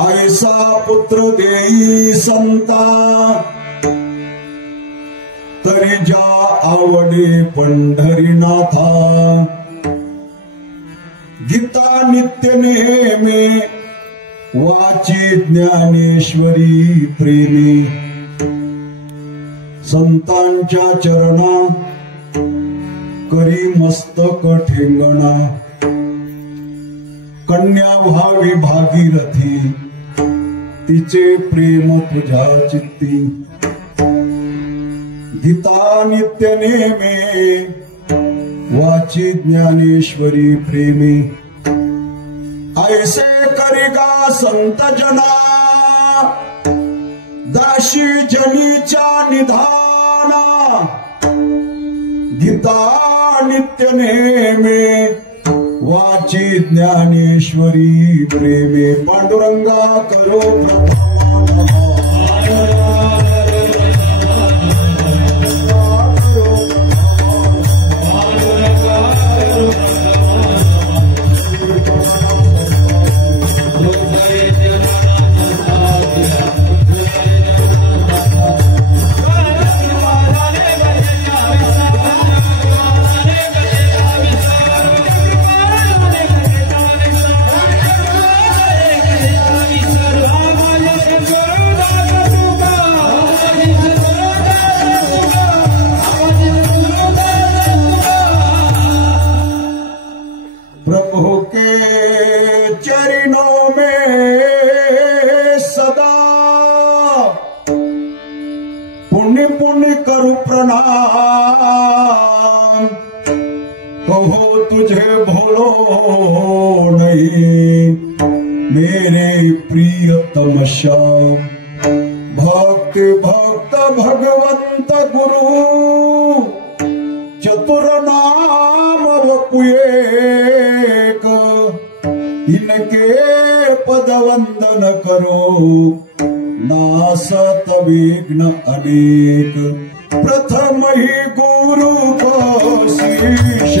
ऐसा पुत्र देई संता तरी जा आवडे पंढरीनाथा गीता नित्य नेमे वाची ज्ञानेश्वरी प्रेमी संतांच्या चरणा करी मस्तक ठेंगणा कन्या व्हावी भागीरथी तिचे प्रेम तुझ्या चित्ती गीता नित्य नेमे वाची ज्ञानेश्वरी प्रेमी ऐसे करिगा संत जना दाशी जनीच्या निधाना गीता नित्य नेमे वाची ज्ञानेश्वरी प्रेमे पांडुरंगा करो प्रभु के चरणों में सदा पुण्य पुण्य करु प्रणाम कहो तुझे भूलो नहीं मेरे प्रियतम श्याम भक्त भक्त भगवंत गुरु चतुर नाम वपुएक इनके पद वंदन करो नासत विघ्न अनेक प्रथम ही गुरु को शीश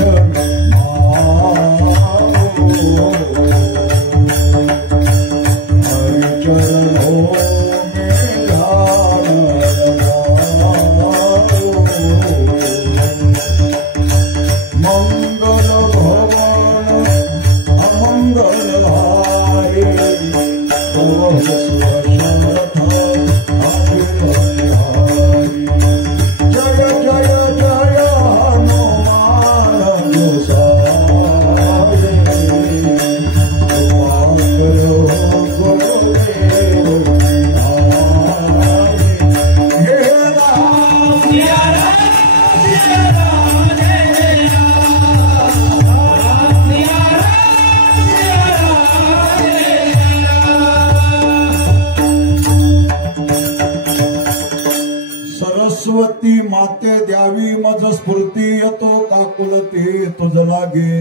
सरस्वती माते द्यावी मज स्फूर्ती येतो काकुलते तुझ लागे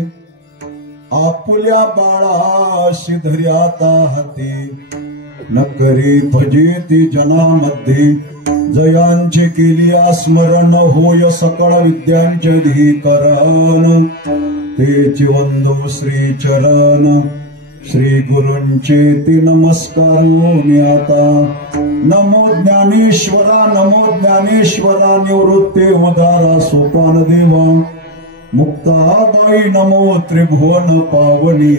आपुल्या बाळाशी धर्याता हाती न करी भजेती जनामध्ये जयांचे केली स्मरण होय सकळ विद्यांचे धीकरण तेची वंदो श्री चरण श्री गुरूंचे ती नमस्कारो आता नमो ज्ञानेश्वरा निवृत्ते उदारा सोपान देवा मुक्ताबाई नमो त्रिभुवन पावनी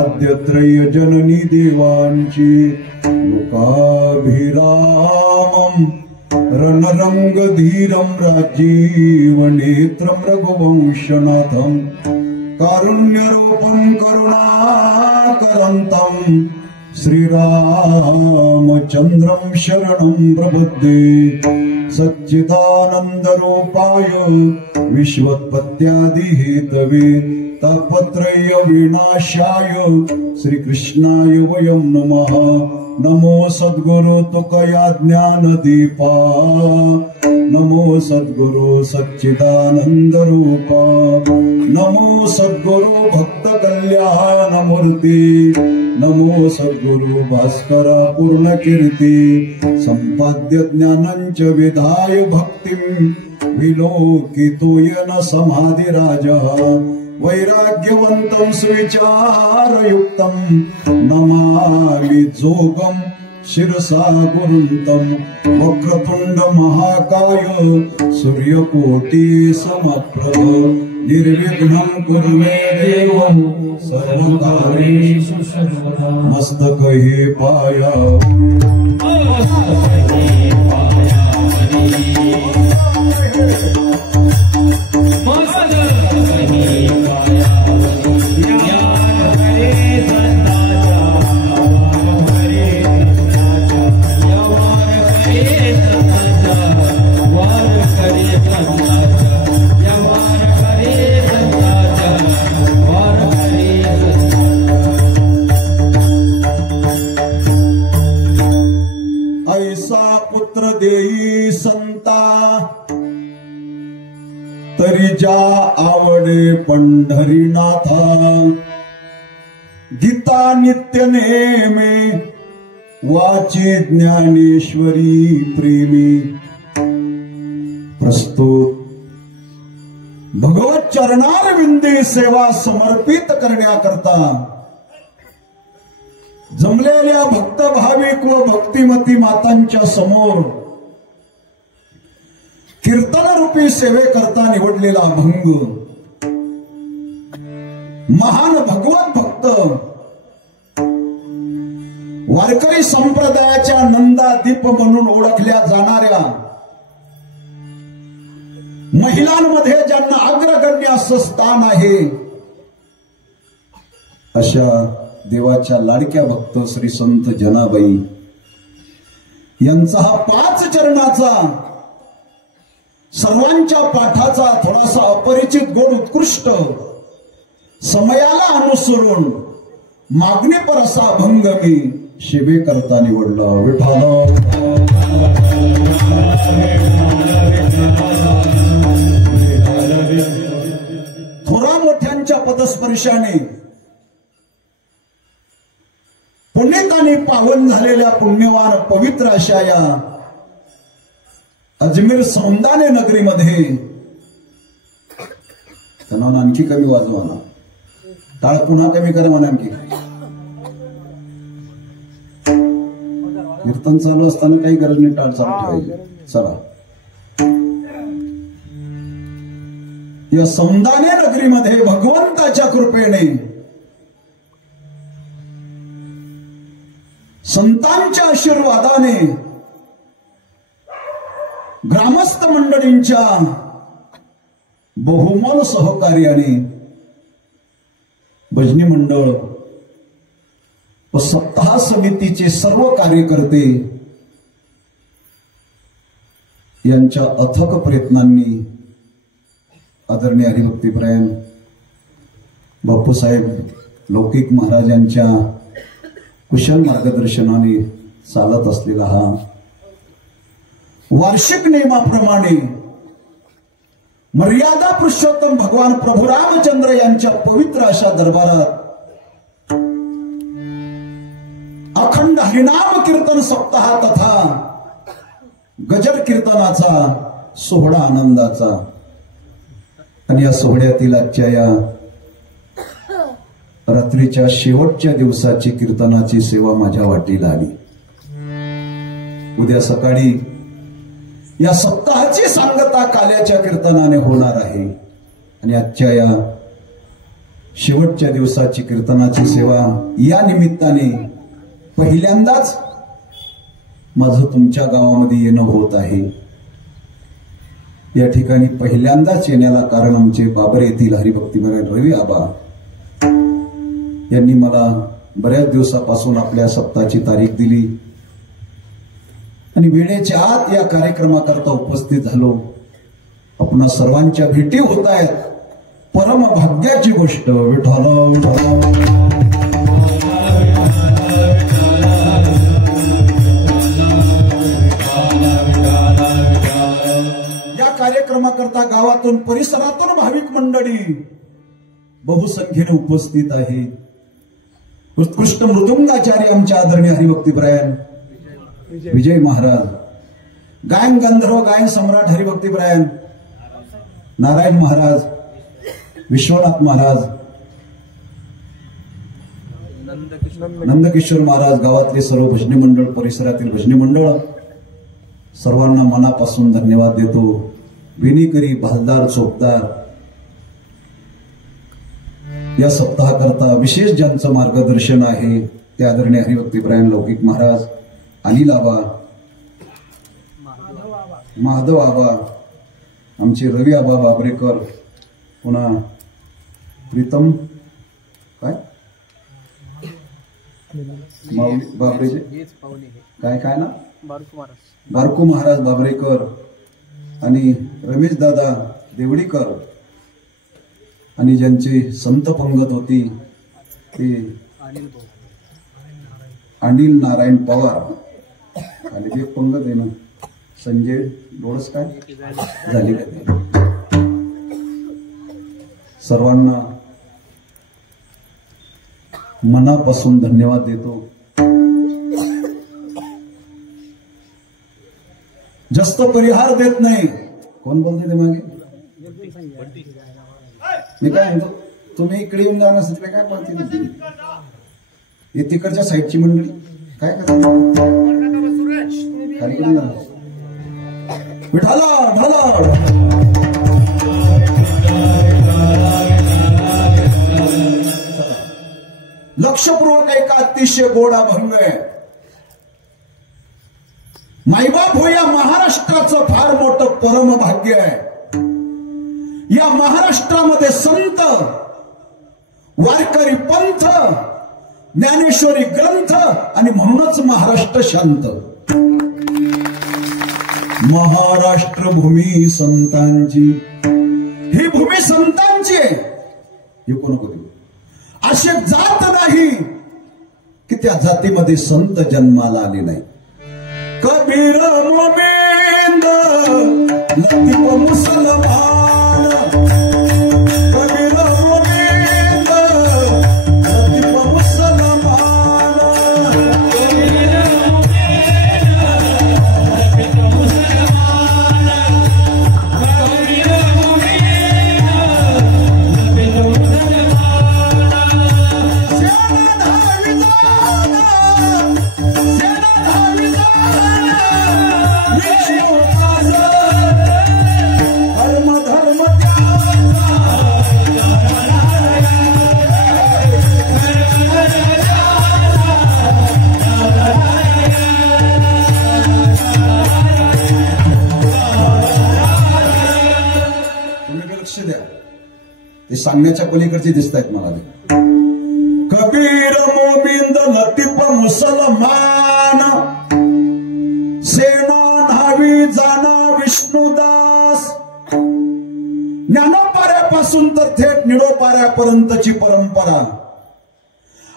आद्यत्रय जननी देवांची लोकाभिरामम रणरंग धीरम राजीव नेत्रम रघुवंशनाथम कारुण्यरूपं करुणाकरन्तं श्रीरामचन्द्रं शरणं प्रपद्ये सच्चिदानन्दरूपाय विश्वोत्पत्त्यादिहेतवे तापत्रय विनाशाय श्रीकृष्णाय वयं नमः। नमो सद्गुरु तुकया ज्ञानदीपा नमो सद्गुरु सच्चिदानंद रूपा नमो सद्गुरु भक्त कल्याण मूर्ती नमो सद्गुरु भास्करा पूर्ण कीर्ती संपाद्य ज्ञानंच विधाय भक्तिं विलोकितो येन समाधि राजा वैराग्यवंतं सुविचारयुक्तं नमामि जोगं शिरसा गुरुन्तं वक्रतुंड महाकाय सूर्यकोटि समप्रभ निर्विघ्नं कुरु मे देव सर्वकार्येषु सर्वदा मस्तकहि पाया देई संता तरी जा आवडे पंढरीनाथा गीता नित्य नेमे वाची ज्ञानेश्वरी प्रेमी प्रस्तुत भगवत चरणारविंदी सेवा समर्पित करण्याकरता जमलेल्या भक्त भाविक व भक्तिमती मातांच्या समोर कीर्तनरूपी सेवेकरता निवडलेला अभंग महान भगवत भक्त वारकरी संप्रदायाच्या नंदादीप म्हणून ओळखल्या जाणाऱ्या महिलांमध्ये ज्यांना अग्रगण्य असं स्थान आहे अशा देवाच्या लाडक्या भक्त श्री संत जनाबाई यांचा हा 5 चरणाचा सर्वांच्या पाठाचा थोडासा अपरिचित गोड उत्कृष्ट समयाला अनुसरून मागणीपर असा अभंग मी सेवेकरता निवडला. विठ्ठल थोरा मोठ्यांच्या पदस्पर्शाने पुण्यकानी पावन झालेल्या पुण्यवान पवित्र अशा या अजमेर सौंदाने नगरीमध्ये त्यांना आणखी कमी वाजवाना टाळ पुन्हा कमी करा म्हणा आणखी कीर्तन चालू असताना काही गरज नाही टाळ चालू ठेवायची. चला या सौंदाने नगरीमध्ये भगवंताच्या कृपेने संतांच्या आशीर्वादाने ग्रामस्थ मंडळींच्या बहुमोल सहकार्याने भजनी मंडळ व सप्ताह समितीचे सर्व कार्यकर्ते यांच्या अथक प्रयत्नांनी आदरणीय हरिभक्तीपरायण बापूसाहेब लौकिक महाराजांच्या कुशल मार्गदर्शनाने चालत असलेला हा वार्षिक नियमाप्रमाणे मर्यादा पुरुषोत्तम भगवान प्रभू रामचंद्र यांच्या पवित्र अशा दरबारात अखंड हरिनाम कीर्तन सप्ताह तथा गजर कीर्तनाचा सोहळा आनंदाचा आणि या सोहळ्यातील आजच्या या रात्रीच्या शेवटच्या दिवसाची कीर्तनाची सेवा माझ्या वाटीला आली. उद्या सकाळी या सप्ताहाची सांगता काल्याच्या कीर्तनाने होणार आहे आणि आजच्या या शेवटच्या दिवसाची कीर्तनाची सेवा या निमित्ताने पहिल्यांदाच माझं तुमच्या गावामध्ये येणं होत आहे. या ठिकाणी पहिल्यांदाच येण्याला कारण आमचे बाबर येथील हरिभक्तीपरायण रवी आबा यांनी मला बऱ्याच दिवसापासून आपल्या सप्ताहाची तारीख दिली आणि वेळेच्या आत या कार्यक्रमाकरता उपस्थित झालो. आपणा सर्वांच्या भेटी होत आहेत, परम भाग्याची गोष्ट. विठ्ठल या कार्यक्रमाकरता गावातून परिसरातून भाविक मंडळी बहुसंख्येने उपस्थित आहे. उत्कृष्ट मृदुंगाचार्य आमच्या आदरणीय हरिभक्तीपरायण विजय महाराज, गायन गंधर्व गायन सम्राट हरिभक्तीपरायण नारायण महाराज, विश्वनाथ महाराज, नंदकिशोर महाराज, गावातले सर्व भजनी मंडळ, परिसरातील भजनी मंडळ, सर्वांना मनापासून धन्यवाद देतो. विनीकरी, भालदार, चोपदार या सप्ताहाकरता विशेष ज्यांचं मार्गदर्शन आहे ते आदरणीय हरिभक्तीपरायण लौकिक महाराज, अनिल आबा, महादेव आबा, आमचे रवी आबा बाबरेकर, पुन्हा प्रीतम काय बाबरेचे काय काय ना बारकू महाराज बाबरेकर आणि रमेश दादा देवडीकर, आणि ज्यांची संत पंगत होती ते अनिल नारायण पवार, आणि एक पंगत आहे ना संजय डोळस काय झाली का. सर्वांना मनापासून धन्यवाद देतो. जास्त परिहार देत नाही. कोण बोलते ते मागे? मी काय म्हणतो, तुम्ही इकडे येऊन जाणार असेल काय पाहते हे तिकडच्या साईडची मंडळी काय करतात खाली करून जाणार. विठाला ढाला लक्षपूर्वक एक अतिशय गोड अभंग आहे. मायबाप हो या महाराष्ट्राचं फार मोठं परम भाग्य आहे. या महाराष्ट्रामध्ये संत, वारकरी पंथ, ज्ञानेश्वरी ग्रंथ, आणि म्हणूनच महाराष्ट्र शांत. महाराष्ट्र भूमी संतांची, ही भूमी संतांची आहे. हे कोण करू असे जात नाही की त्या जातीमध्ये संत जन्माला आले नाही. कबीर मोमिंद लतीफ मुसलमान, कबीर मोमिंद लतीफ मुसलमान, ते सांगण्याच्या पलीकडचे दिसत आहेत मला. ते कबीर मोमिंद लतीफ मुसलमान, सेना न्हावी जाना विष्णुदास. ज्ञानोपाऱ्यापासून तर थेट निडोपाऱ्यापर्यंतची परंपरा,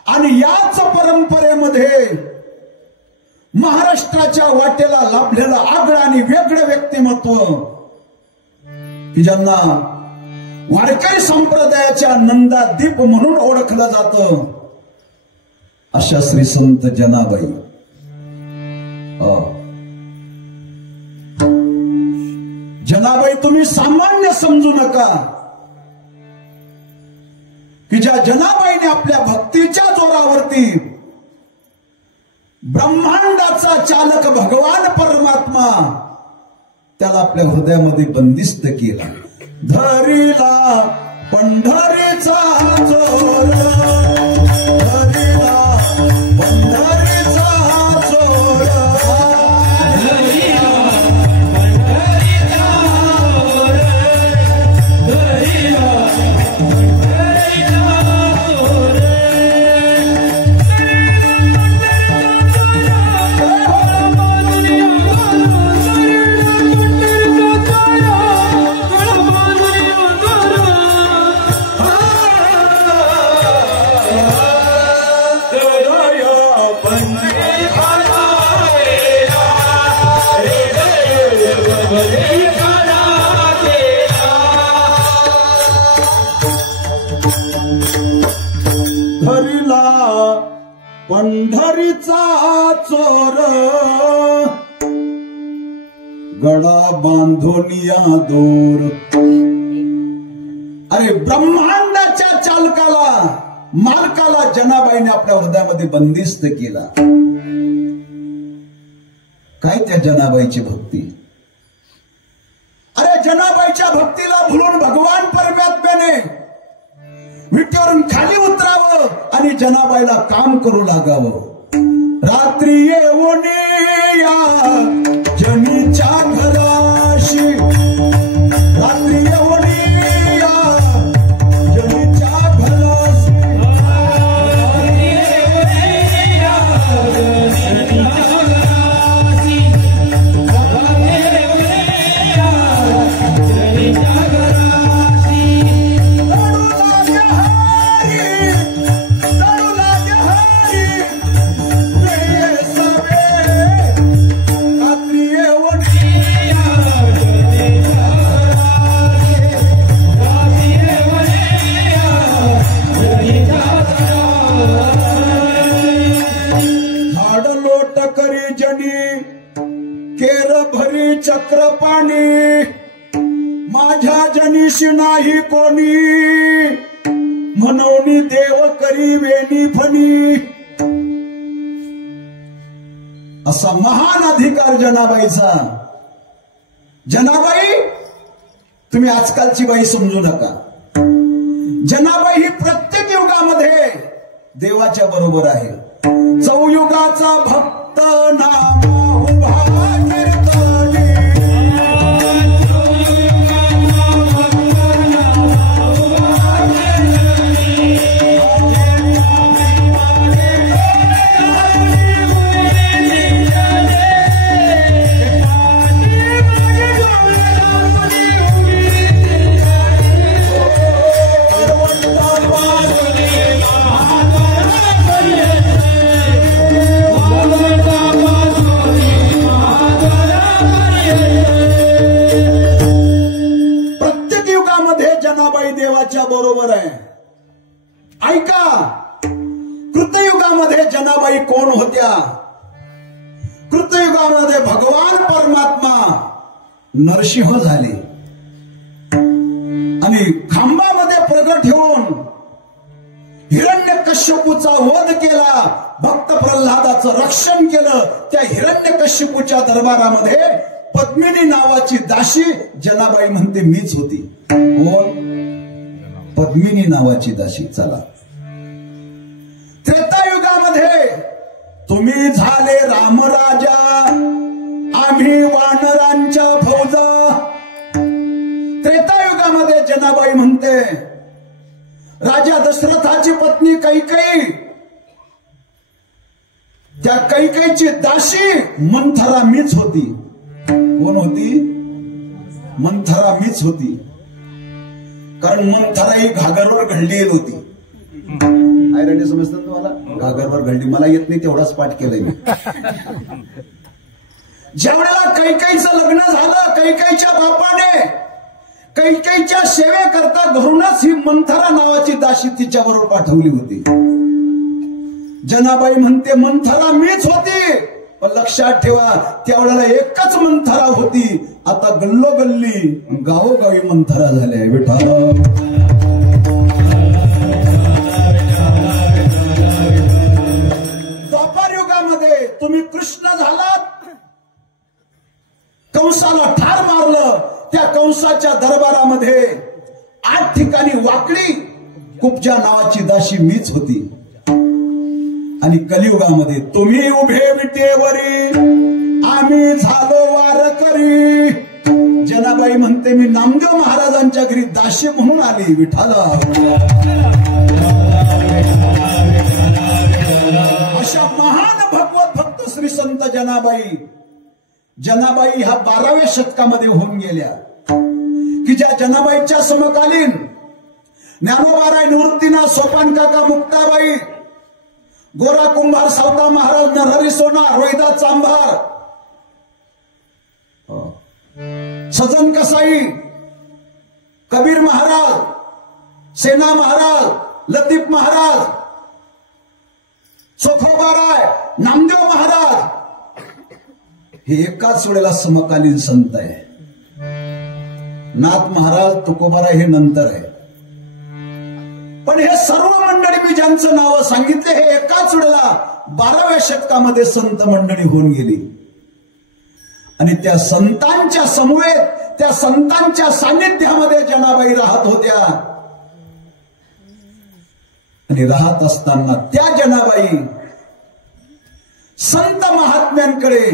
आणि याच परंपरेमध्ये महाराष्ट्राच्या वाटेला लाभलेलं आगळं आणि वेगळं व्यक्तिमत्व की ज्यांना वारकरी संप्रदायाच्या नंदादीप म्हणून ओळखलं जातं, अशा श्री संत जनाबाई. जनाबाई तुम्ही सामान्य समजू नका, की ज्या जनाबाईने आपल्या भक्तीच्या जोरावरती ब्रह्मांडाचा चालक भगवान परमात्मा त्याला आपल्या हृदयामध्ये बंदिस्त केला. धरिला पंढरीचा जोर, धरिला पंढरीचा जोर, धरिला पंढरीचा जोर, धरिला पंढरीचा जोर. धरिला पंढरीचा चोर, गळा बांधून या दोर. अरे ब्रह्मांडाच्या चालकाला मालकाला जनाबाईने आपल्या हृदयामध्ये बंदिस्त केला. काय त्या जनाबाईची भक्ती. अरे जनाबाईच्या भक्तीला भुलून भगवान परमात्म्याने विटेवरून खाली उतरावं आणि जनाबाईला काम करू लागावं. रात्री येऊन या जनीच्या घराशी, रात्री येऊन या जनीच्या घराशी, चक्र पाणी माझ्या जनीशी नाही कोणी, म्हणून देव करी वेणी फणी. असा महान अधिकार जनाबाईचा. जनाबाई तुम्ही आजकालची बाई समजू नका. जनाबाई ही प्रत्येक युगामध्ये देवाच्या बरोबर आहे. चौयुगाचा भक्त नामा उभा बरोबर आहे. ऐका, कृतयुगामध्ये जनाबाई कोण होत्या? कृतयुगामध्ये भगवान परमात्मा नरसिंह झाले आणि खांबामध्ये प्रगट होऊन हिरण्यकश्यपूचा वध केला, भक्त प्रल्हादाचं रक्षण केलं. त्या हिरण्यकश्यपूच्या दरबारामध्ये पद्मिनी नावाची दासी जनाबाई म्हणते मीच होती. कोण? पद्मिनी नावाची दासी. चला, त्रेतायुगामध्ये तुम्ही झाले रामराजा, आम्ही वानरांच्या फौजा. त्रेतायुगामध्ये जनाबाई म्हणते राजा दशरथाची पत्नी कैकेयी, त्या कैकेयीची दासी मंथरा मीच होती. कोण होती? मंथरा मीच होती. कारण मंथरा ही घागरवर घडलेली होती. काय रेडी समजतात तुम्हाला? घागरवर घडली. मला येत नाही तेवढाच पाठ केलंय मी. ज्यावेळेला कैकेयीचं लग्न झालं, कैकेयीच्या बापाने कैकेयीच्या सेवेकरता घरूनच ही मंथरा नावाची दासी तिच्याबरोबर पाठवली होती. जनाबाई म्हणते मंथरा मीच होती. पण लक्षात ठेवा, त्यावेळेला एकच मंथरा होती. आता गल्लोगल्ली गावोगावी मंथरा झाल्या. विठ्ठल द्वापार युगामध्ये तुम्ही कृष्ण झालात, कंसाला ठार मारलं. त्या कंसाच्या दरबारामध्ये 8 ठिकाणी वाकडी कुब्जा नावाची दासी मीच होती. आणि कलियुगामध्ये तुम्ही उभे विटेवरी, आम्ही झालो वारकरी. जनाबाई म्हणते मी नामदेव महाराजांच्या घरी दासी म्हणून आली. विठाला अशा महान भगवत भक्त श्री संत जनाबाई. जनाबाई ह्या 12व्या शतकामध्ये होऊन गेल्या की ज्या जनाबाईच्या समकालीन ज्ञानोबाराय, निवृत्तीनाथ, सोपान काका, मुक्ताबाई, गोरा कुंभार, सावता महाराज, नरहरी सोनार, रोहिदास चांभार, सजन कसाई, कबीर महाराज, सेना महाराज, लतीफ महाराज, चोखोबाराय, नामदेव महाराज, हे एकाच वेळेला समकालीन संत आहे. नाथ महाराज, तुकोबाराय हे नंतर आहे. पण हे सर्व मंडळी मी ज्यांचं नाव सांगितले हे एकाच वेळेला 12व्या शतकामध्ये संत मंडळी होऊन गेली आणि त्या संतांच्या समवेत त्या संतांच्या सान्निध्यामध्ये जनाबाई राहत होत्या आणि राहत असताना त्या जनाबाई संत महात्म्यांकडे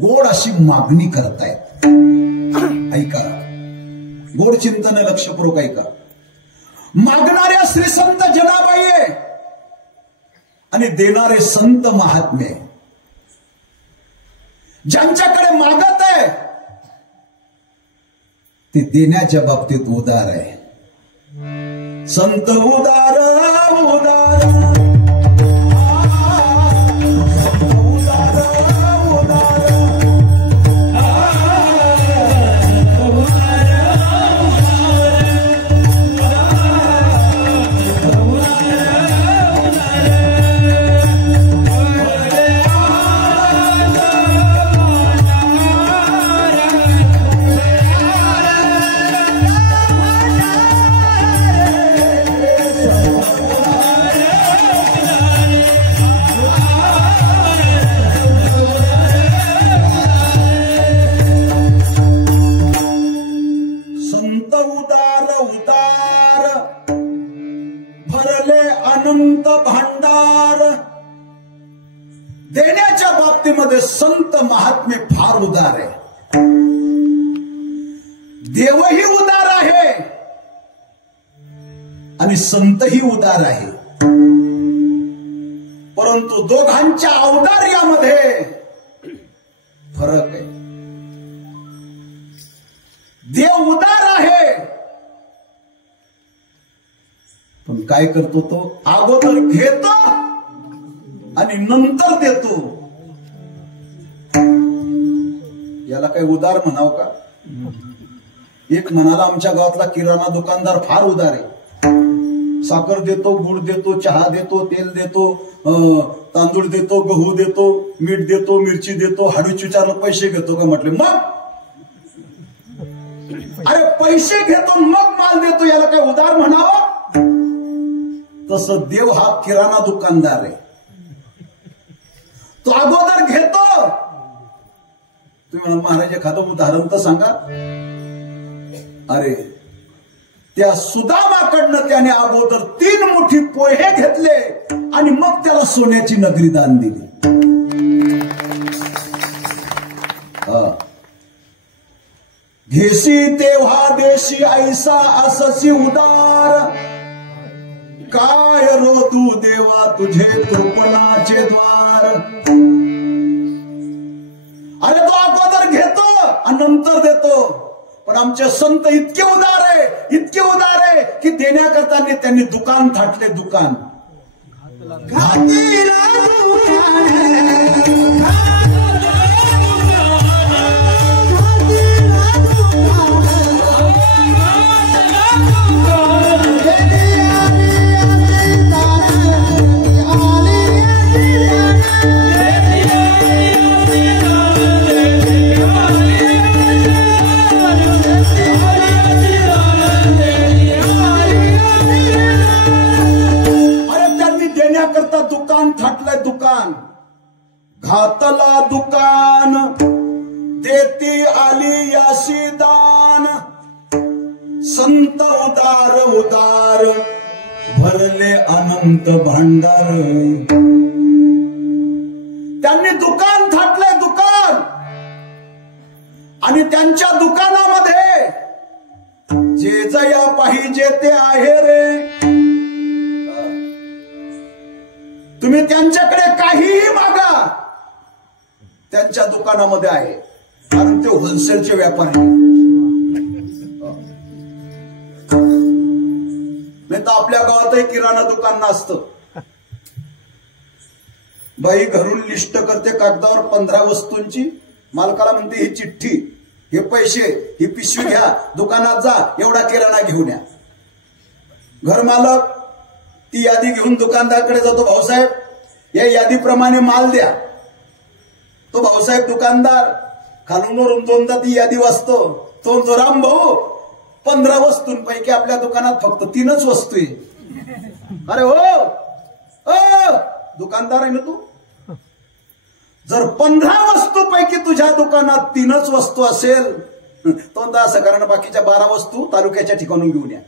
गोड अशी मागणी करतायत. ऐका, गोड चिंतन लक्षपूर्वक ऐका. मागणाऱ्या श्री संत जनाबाई आहे आणि देणारे संत महात्मे. ज्यांच्याकडे मागत आहे ते देण्याच्या बाबतीत उदार आहे. संत उदार उदार अनंत भांडार. देण्याच्या बाबतीमध्ये संत महात्मे फार उदार आहे. देवही उदार आहे आणि संतही उदार आहे. परंतु दोघांच्या औदार्यामध्ये फरक आहे. देव उदार आहे पण काय करतो तो अगोदर घेतो आणि नंतर देतो. याला काय उदार म्हणाव का? एक म्हणाला आमच्या गावातला किराणा दुकानदार फार उदार आहे. साखर देतो, गुळ देतो, चहा देतो, तेल देतो, तांदूळ देतो, गहू देतो, मीठ देतो, मिरची देतो. हाडूच विचारलं पैसे घेतो का? म्हटले मग अरे पैसे घेतो मग माल देतो, याला काय उदार म्हणावं? तसं देव हा किराणा दुकानदार आहे. तो अगोदर घेतो. तुम्ही म्हणा महाराज एखादं उदाहरण तर सांगा. अरे त्या सुदामाकडनं त्याने अगोदर 3 मुठी पोहे घेतले आणि मग त्याला सोन्याची नगरी दान दिली. घेसी तेव्हा देशी ऐसा अससी उदार. काय रो तू देवा तुझे तृपणाचे द्वार. अरे तो अगोदर घेतो आणि नंतर देतो. पण आमचे संत इतके उदार आहे, इतके उदार आहे की देण्याकरता त्यांनी दुकान थाटले. दुकान दुकान थाटलंय. दुकान घातला दुकान देती आली यासी दान. संत उदार उदार भरले अनंत भांडार. त्यांनी दुकान थाटलंय. दुकान आणि त्यांच्या दुकानामध्ये जे जया पाहिजे ते आहे रे. तुम्ही त्यांच्याकडे काहीही मागा, त्यांच्या दुकानामध्ये आहे. कारण ते होलसेलचे व्यापारी. नाही तर आपल्या गावातही किराणा दुकान नसतं. बाई घरून लिस्ट करते कागदावर 15 वस्तूंची. मालकाला म्हणते ही चिठ्ठी, हे पैसे, ही पिशवी घ्या, दुकानात जा, एवढा किराणा घेऊन या. घरमालक ती यादी घेऊन दुकानदाराकडे जातो. भाऊसाहेब या यादीप्रमाणे माल द्या. तो भाऊसाहेब दुकानदार खालून वरून 2दा ती यादी वाचतो. तो राम भाऊ 15 वस्तूंपैकी आपल्या दुकानात फक्त 3च वस्तू आहे. अरे हो दुकानदार आहे ना तू. जर 15 वस्तूपैकी तुझ्या दुकानात 3च वस्तू असेल तर असं कारण बाकीच्या 12 वस्तू तालुक्याच्या ठिकाणून घेऊन या.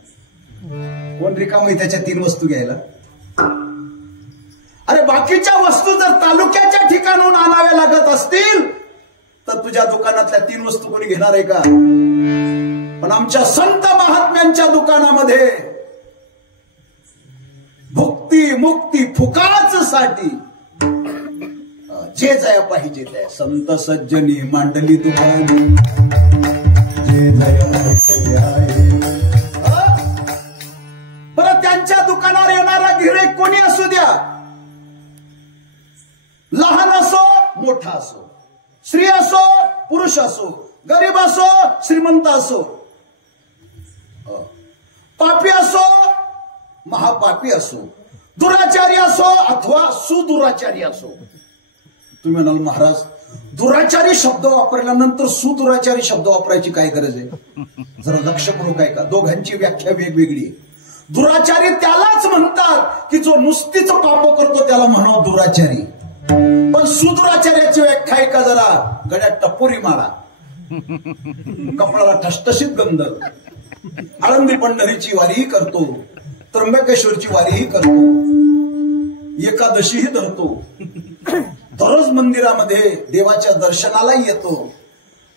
कोण रिकाम त्याच्या 3 वस्तू घ्यायला. अरे बाकीच्या वस्तू जर तालुक्याच्या ठिकाणून आणाव्या लागत असतील तर तुझ्या दुकानातल्या 3 वस्तू कोणी घेणार आहे का. पण आमच्या संत महात्म्यांच्या दुकानामध्ये भुक्ती मुक्ती फुकाच साठी जे जाय पाहिजे त्या संत सज्जनी मांडली दुकानी जे जाय. बरं त्यांच्या दुकानावर येणारा गिऱ्हाईक कोणी असू द्या, लहान असो मोठा असो, स्त्री असो पुरुष असो, गरीब असो श्रीमंत असो, पापी असो महापापी असो, दुराचारी असो अथवा सुदुराचारी असो. तुम्ही म्हणाल महाराज दुराचारी शब्द वापरल्यानंतर सुदुराचारी शब्द वापरायची काय गरज आहे. जरा लक्षपूर्वक आहे का, दोघांची व्याख्या वेगवेगळी आहे. दुराचारी त्यालाच म्हणतात की जो नुसतीच पाप करतो त्याला म्हणावं दुराचारी. पण सुदुराचार्याची व्याख्या आहे का, जरा गड्यात टपोरी मारा, कपडाला ठसठशीत गंध, आळंदी पंढरीची वारीही करतो, त्र्यंबकेश्वरची वारीही करतो, एकादशीही धरतो, दररोज मंदिरामध्ये देवाच्या दर्शनालाही येतो,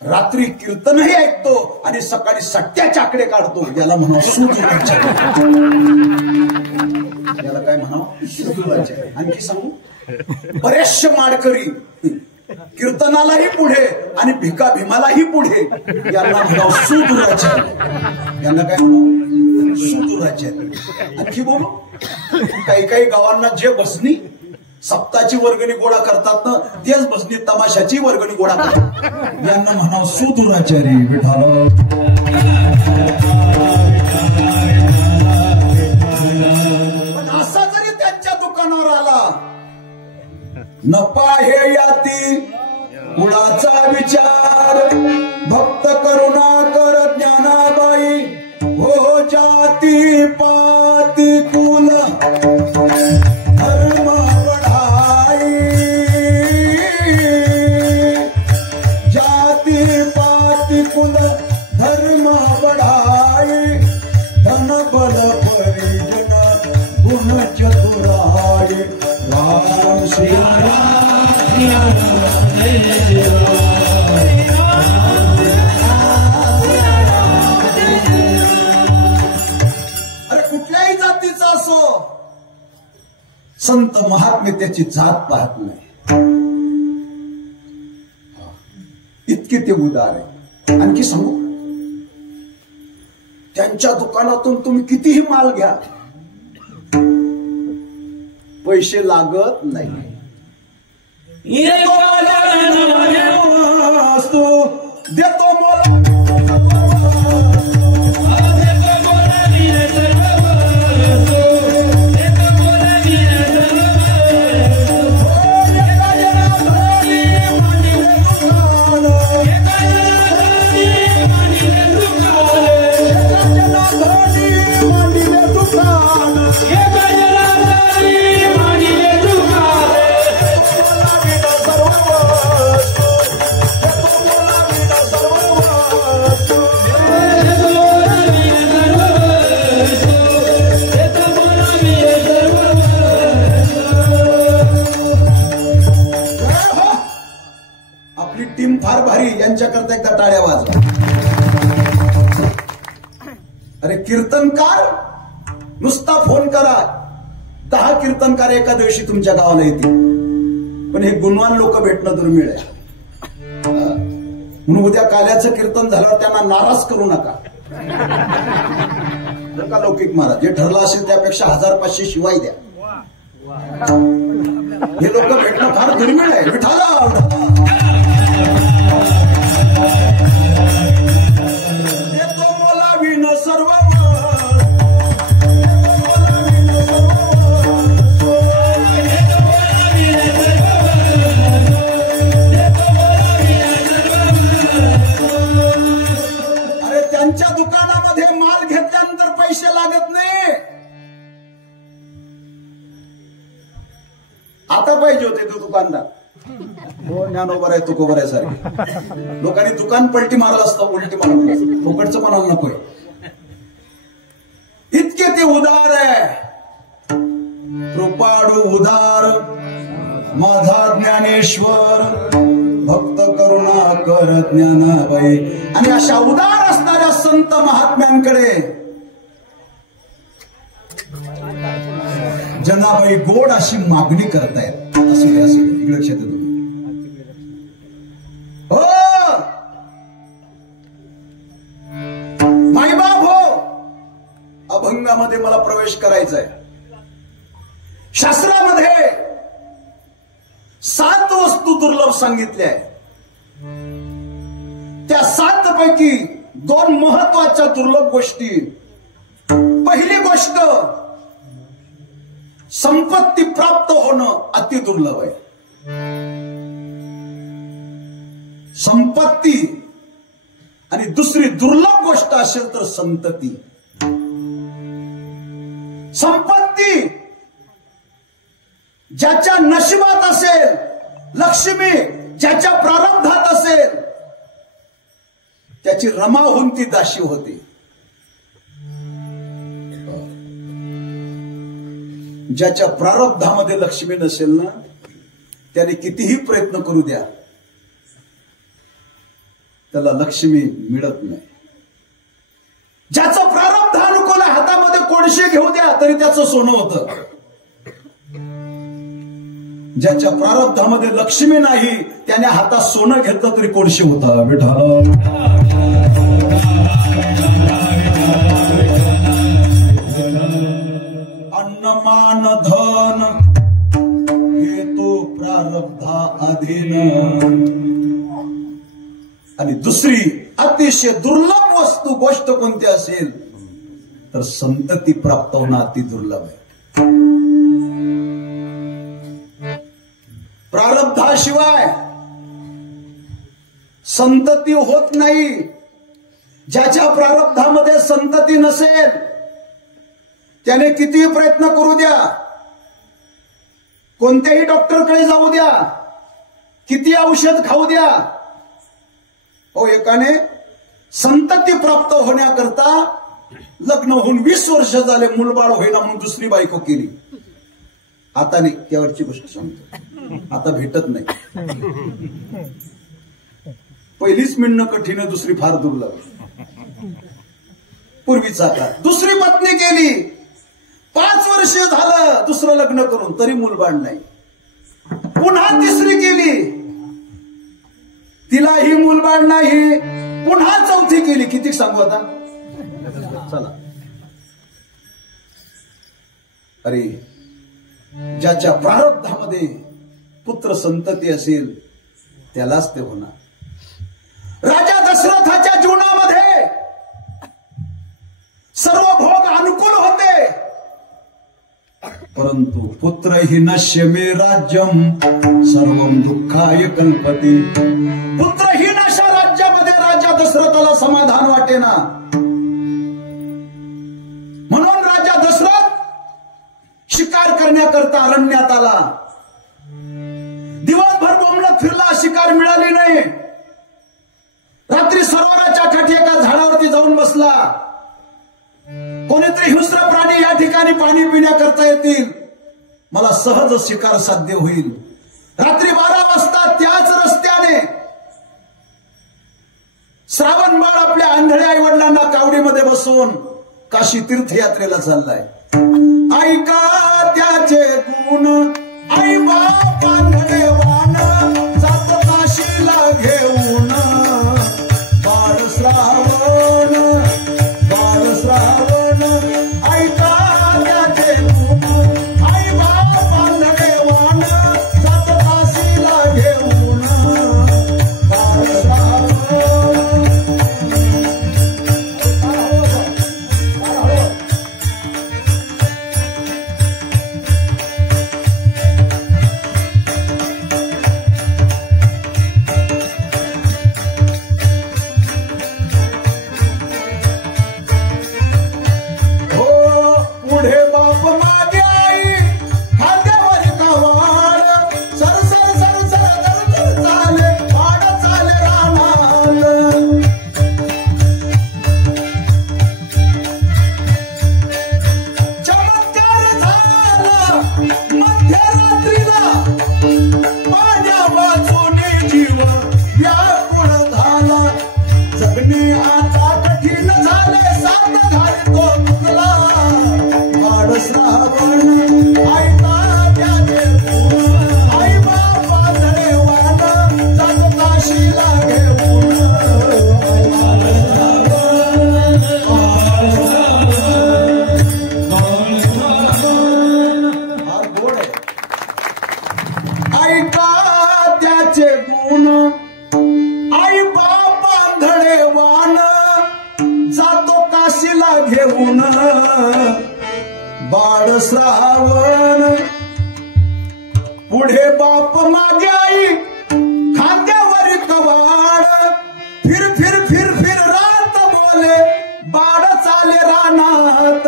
रात्री कीर्तनही ऐकतो आणि सकाळी सट्ट्याचे आकडे काढतो. याला म्हणावं सुदुराचार्य. याला काय म्हणावं सुदुराचार्य. आणखी सांगू, बरेचसे माडकरी कीर्तनालाही पुढे आणि भिका भीमालाही पुढे, यांना म्हणावं सुदुराचार्य. यांना काय म्हणावं सुदुराचार्य. आणखी बोलू, काही काही गावांना जे भजनी सप्ताची वर्गणी गोळा करतात ना तेच भजनी तमाशाची वर्गणी गोळा करतात, यांना म्हणावं सुदुराचारी. विठाला पण असा जरी त्यांच्या दुकानावर आला, नपा हे याती कुळाचा विचार, भक्त करुणा कर ज्ञानाबाई, हो जाती पाती कुल धर्म बढाई, जाती पाती कुल धर्म बढाई, धन बल परिजन गुण चतुराई, राम श्री राम. अरे कुठल्याही जातीचा असो, संत महात्मे त्याची जात पाहत नाही. इतके ते उदार आहे. आणखी सांगू, त्यांच्या दुकानातून तुम्ही कितीही माल घ्या, पैसे लागत नाही. देतो मोल टीम फार भारी. यांच्याकरता एकदा टाळ्या वाजवा. अरे कीर्तनकार नुसता फोन करा, 10 कीर्तनकार एका दिवशी तुमच्या गावाला येतील. पण हे गुणवान लोक भेटणं दुर्मिळ आहे. म्हणून उद्या काल्याचं कीर्तन झाल्यावर त्यांना नाराज करू नका. लौकिक महाराज जे ठरलं असेल त्यापेक्षा 1000-500 शिवाय द्या. हे लोक भेटणं फार दुर्मिळ आहे. विठाला सर्व अरे त्यांच्या दुकानामध्ये माल घेतल्यानंतर पैसे लागत नाही. आता पाहिजे होते तो दुकानदार. हो ज्ञानोबर आहे तुकोबर आहे सारखे लोकांनी दुकान पलटी मारलं असतं, उलटी मारलं फुकटचं म्हणायला नकोय. इतके ते उदार आहे. कृपाळू उदार माझा ज्ञानेश्वर, भक्त करुणा कर ज्ञानाबाई. आणि अशा उदार असणाऱ्या संत महात्म्यांकडे जनाबाई गोड अशी मागणी करतायत. असू दे इकडे लक्षात येतो. हो माईबाप हो, अभंगामध्ये मला प्रवेश करायचा आहे. शास्त्रामध्ये 7 वस्तू दुर्लभ सांगितल्या आहेत. त्या 7 पैकी 2 महत्वाच्या दुर्लभ गोष्टी. पहिली गोष्ट संपत्ती प्राप्त होणं अति दुर्लभ आहे. संपत्ती. आणि दुसरी दुर्लभ गोष्ट असेल तर संतती. संपत्ती ज्याच्या नशिबात असेल, लक्ष्मी ज्याच्या प्रारब्धात असेल, त्याची रमा होऊन ती दाशी होते. ज्याच्या प्रारब्धामध्ये लक्ष्मी नसेल ना, त्याने कितीही प्रयत्न करू द्या, त्याला लक्ष्मी मिळत नाही. ज्याचं प्रारब्ध अनुकूल हातामध्ये कोळशे घेऊ द्या तरी त्याचं सोनं होतं. ज्याच्या प्रारब्धामध्ये लक्ष्मी नाही त्याने हातात सोनं घेतलं तरी कोळशे होता. विठ्ठल अन्नमान धन हे तो प्रारब्धा अधीन. आणि दुसरी अतिशय दुर्लभ वस्तू गोष्ट कोणती असेल तर संतती प्राप्त होणं अति दुर्लभ आहे. प्रारब्धाशिवाय संतती होत नाही. ज्याच्या प्रारब्धामध्ये संतती नसेल त्याने कितीही प्रयत्न करू द्या, कोणत्याही डॉक्टरकडे जाऊ द्या, किती औषध खाऊ द्या, हो एकाने संतती प्राप्त होण्याकरता लग्न होऊन 20 वर्ष झाले, मूलबाळ होईना म्हणून दुसरी बायको केली. आता नाही, त्यावरची गोष्ट सांगतो. आता भेटत नाही. पहिलीच मिळणं कठीण, दुसरी फार दुर्लभ. पूर्वीचा काळ. दुसरी पत्नी केली, 5 वर्ष झालं दुसरं लग्न करून तरी मूलबाळ नाही. पुन्हा तिसरी केली, तिलाही मूलबाळ नाही. पुन्हा चौथी केली. किती सांगू आता. चला. अरे ज्याच्या प्रारब्धामध्ये पुत्र संतती असेल त्यालाच ते होणार. राजा दशरथाच्या जीवनामध्ये सर्व भोग अनुकूल होते, परंतु पुत्र हि नश्य मे राज्यम सर्वम दुःखाय कल्पते. पुत्रहीन अशा राज्यामध्ये राजा दशरथाला समाधान वाटेना. म्हणून राजा दशरथ शिकार करण्याकरता अरण्यात आला. दिवसभर बोंबलत फिरला, शिकार मिळाली नाही. रात्री सरोवराच्या काठी एका झाडावरती जाऊन बसला. कोणीतरी हिंस्र प्राणी या ठिकाणी पाणी पिण्याकरता येतील, मला सहज शिकार साध्य होईल. रात्री 12 वाजता त्याच रस्त्याने श्रावण बाळ आपल्या आंधळ्या आई वडिलांना कावडीमध्ये बसवून काशी तीर्थयात्रेला चाललाय. ऐका त्याचे गुण, आई बाप आंधळे वाण, जात काशीला घेऊन. बाळ श्रावण, बाळ श्रावण, ऐका त्याचे गुण, आई बाप आंधळे वाण, जात काशीला घेऊन. बाळ श्रावण. ऐका त्याचे गुण, आई बाप आंधळे वान, जातो काशीला घेऊन बाळ श्रावण. पुढे बाप मागे आई खांद्यावर कवाड, फिर फिर फिर फिर रात बोले बाळ चाले रानात.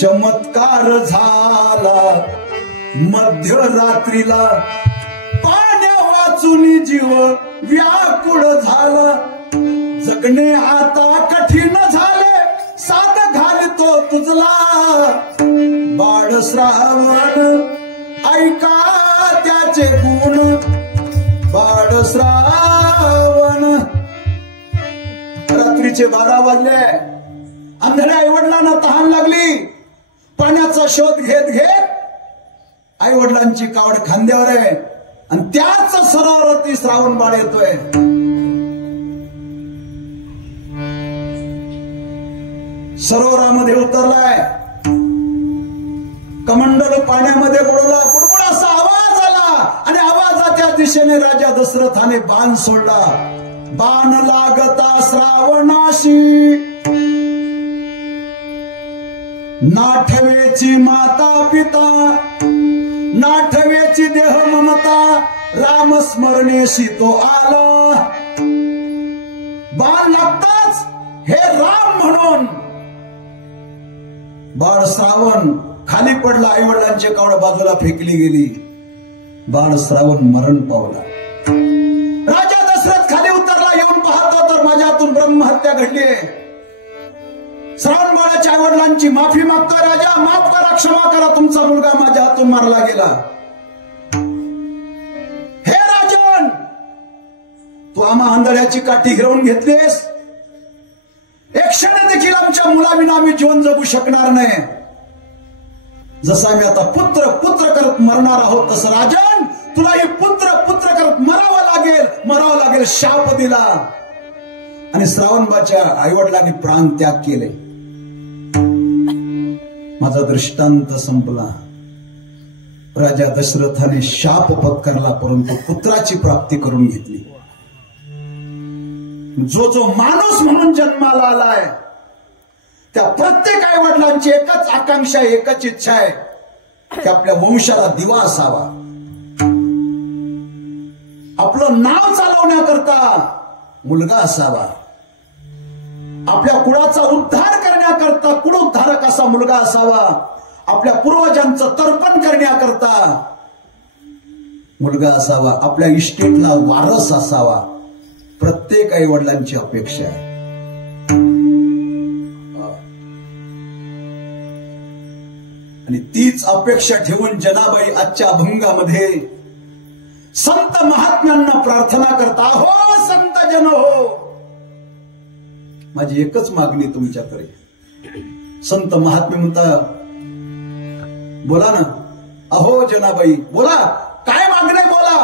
चमत्कार झाला मध्यरात्रीला, पाण्या वाचून जीव व्याकुळ झाला. जगणे आता कठीण झाले, साथ घालतो तुझला बाळ श्रावण. ऐका त्याचे गुण, बाळ श्रावण. रात्रीचे 12 वाजले. अंधळ्या आईवडिलांना तहान लागली. पाण्याचा शोध घेत घेत आईवडिलांची कावड खांद्यावर आहे आणि त्याच सरोवराती श्रावण बाळ येतोय. सरोवरामध्ये उतरलाय. कमंडल पाण्यामध्ये बुडला. बुडबुड असा आवाज आला आणि आवाजाच्या दिशेने राजा दशरथाने बाण सोडला. बाण लागता श्रावणाशी, नाठवेची माता पिता, नाठवेची देह ममता, राम स्मरणेशी तो आला. बाण लागताच हे राम म्हणून बाळ श्रावण खाली पडला. आई वडिलांची कावड बाजूला फेकली गेली. बाळ श्रावण मरण पावला. राजा दशरथ खाली उतरला. येऊन पाहतो तर माझ्या हातून ब्रह्महत्या घडली. श्रावण बाळाच्या आई वडिलांची माफी मागतोय. राजा माफ करा, क्षमा करा, तुमचा मुलगा माझ्या हातून मारला गेला. हे राजन, तू आम्हा आंधळ्याची काठी हिरवून घेतलीस. एक क्षण देखील आमच्या मुलाविना आम्ही जीवन जगू शकणार नाही. जसं आम्ही आता पुत्र पुत्र करत मरणार आहोत, तसं राजन तुलाही पुत्र पुत्र करत मरावं लागेल, मरावं लागेल. शाप दिला आणि श्रावणबाच्या आईवडिलांनी प्राण त्याग केले. माझा दृष्टांत संपला. राजा दशरथाने शाप पत्करला, परंतु पुत्राची प्राप्ती करून घेतली. जो जो माणूस म्हणून जन्माला आलाय त्या प्रत्येक आई वडिलांची एकच आकांक्षा, एकच इच्छा आहे की आपल्या वंशाला दिवा असावा. आपलं नाव चालवण्याकरता मुलगा असावा. आपल्या कुळाचा उद्धार करण्याकरता कुळोद्धारक असा मुलगा असावा. आपल्या पूर्वजांचं तर्पण करण्याकरता मुलगा असावा. आपल्या इस्टेटला वारस असावा. प्रत्येक आई वडिलांची अपेक्षा आहे. आणि तीच अपेक्षा ठेवून जनाबाई आजच्या अभंगामध्ये संत महात्म्यांना प्रार्थना करता. हो संत जन हो, माझी एकच मागणी तुमच्याकडे. संत महात्मे म्हणता, बोला ना. अहो जनाबाई बोला, काय मागणे बोला.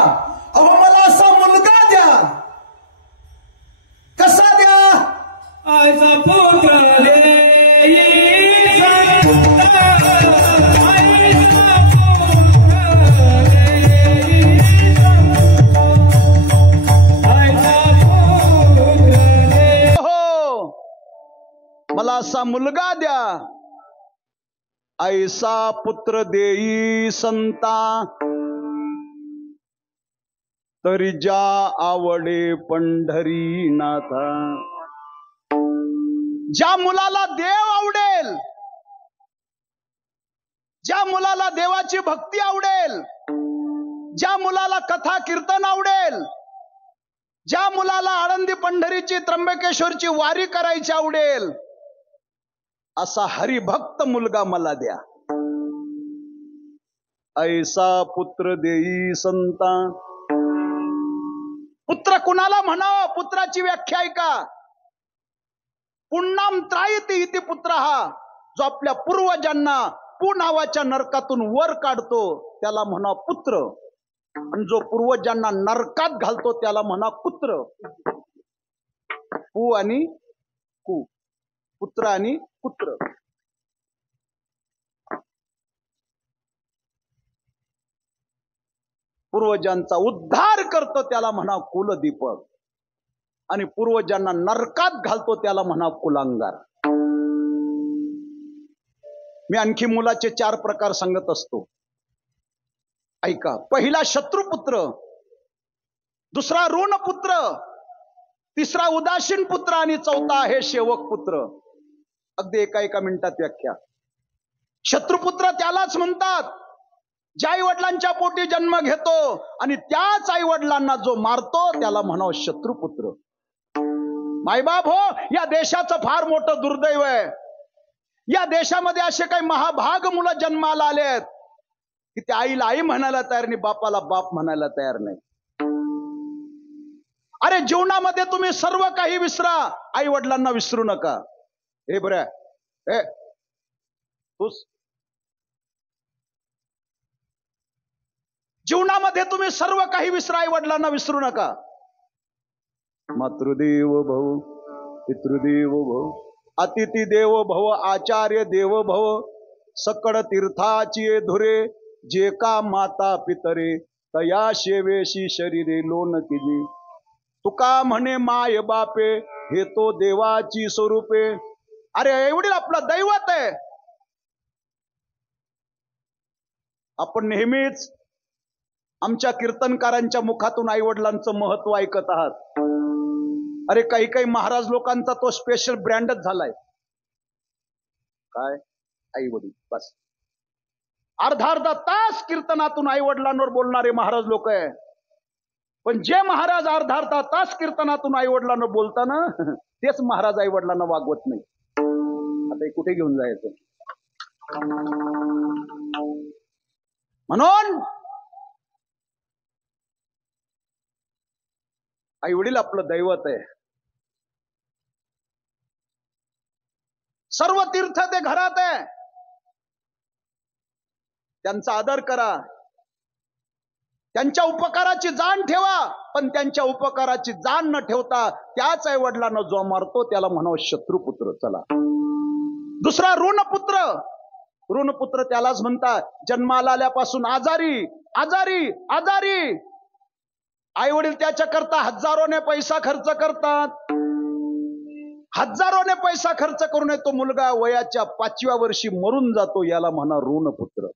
अहो मला असा मुलगा द्या. कसा द्या. ऐसा पुत्र दे. मला असा मुलगा द्या. ऐसा पुत्र देई संता, तरी ज्या आवडे पंढरीनाथा. ज्या मुलाला देव आवडेल, ज्या मुलाला देवाची भक्ती आवडेल, ज्या मुलाला कथा कीर्तन आवडेल, ज्या मुलाला आळंदी पंढरीची त्र्यंबकेश्वरची वारी करायची आवडेल, असा हरिभक्त मुलगा मला द्या. ऐसा पुत्र देई संता. पुत्र कुणाला म्हणावं, पुत्राची व्याख्या ऐका. पुण्णाम त्रायती इति पुत्र, हा जो आपल्या पूर्वजांना पू नावाच्या नरकातून वर काढतो त्याला म्हणा पुत्र. आणि जो पूर्वजांना नरकात घालतो त्याला म्हणा कुत्र. पू आणि कु, पुत्र आणि पुत्र. पूर्वजांचा उद्धार करतो त्याला म्हणा कुलदीपक, आणि पूर्वजांना नरकात घालतो त्याला म्हणा कुलांगार. मी आणखी मुलाचे 4 प्रकार सांगत असतो, ऐका. पहिला शत्रुपुत्र, दुसरा ऋणपुत्र, तिसरा उदासीन पुत्र आणि चौथा आहे सेवक पुत्र. अगदी एका मिनिटात व्याख्या. शत्रुपुत्र त्यालाच म्हणतात ज्या आई वडिलांच्या पोटी जन्म घेतो आणि त्याच आई वडिलांना जो मारतो त्याला म्हणावं शत्रुपुत्र. मायबाप हो, या देशाचं फार मोठं दुर्दैव आहे. या देशामध्ये असे काही महाभाग मुलं जन्माला आलेत की त्या आईला आई म्हणायला तयार नाही, बापाला बाप म्हणायला तयार नाही. अरे जीवनामध्ये तुम्ही सर्व काही विसरा, आई वडिलांना विसरू नका. हे बरं हे तूच जीवनामध्ये तुम्ही सर्व काही विसरा, आई वडिलांना विसरू नका. मातृदेव भव, पितृदेव भव, अतिथी देव भव, आचार्य देव भव, सकळ तीर्थाची धुरे, जे का माता पितरे, तया शेवेशी शरीरे लोन किजी. तुका म्हणे माय बापे, हे तो देवाची स्वरूपे. अरे एवढी आपलं दैवत आहे. आपण नेहमीच आमच्या कीर्तनकारांच्या मुखातून आई वडिलांचं महत्व ऐकत आहात. अरे काही महाराज लोकांचा तो स्पेशल ब्रँडच झालाय. काय आई वडील, बस अर्धा तास कीर्तनातून आई वडिलांवर बोलणारे महाराज लोक आहे. पण जे महाराज अर्धा तास कीर्तनातून आई वडिलांना बोलताना तेच महाराज आई वडिलांना वागवत नाही. आता हे कुठे घेऊन जायचं. म्हणून आई वडील आपलं दैवत आहे. सर्व तीर्थ ते घरात आहे. त्यांचा आदर करा, त्यांच्या उपकाराची जाण ठेवा, पण त्यांच्या उपकाराची जाण न ठेवता त्याच आई वडिलांना जो मारतो त्याला म्हणावं शत्रुपुत्र. चला दुसरा ऋणपुत्र. ऋणपुत्र त्यालाच म्हणतात जन्माला आल्यापासून आजारी आजारी आजारी. आई वडील त्याच्या करता हजारोने पैसा खर्च करतात. हजारोने पैसा खर्च करून तो मुलगा वयाच्या 5व्या वर्षी मरून जातो, याला म्हणा ऋणपुत्र.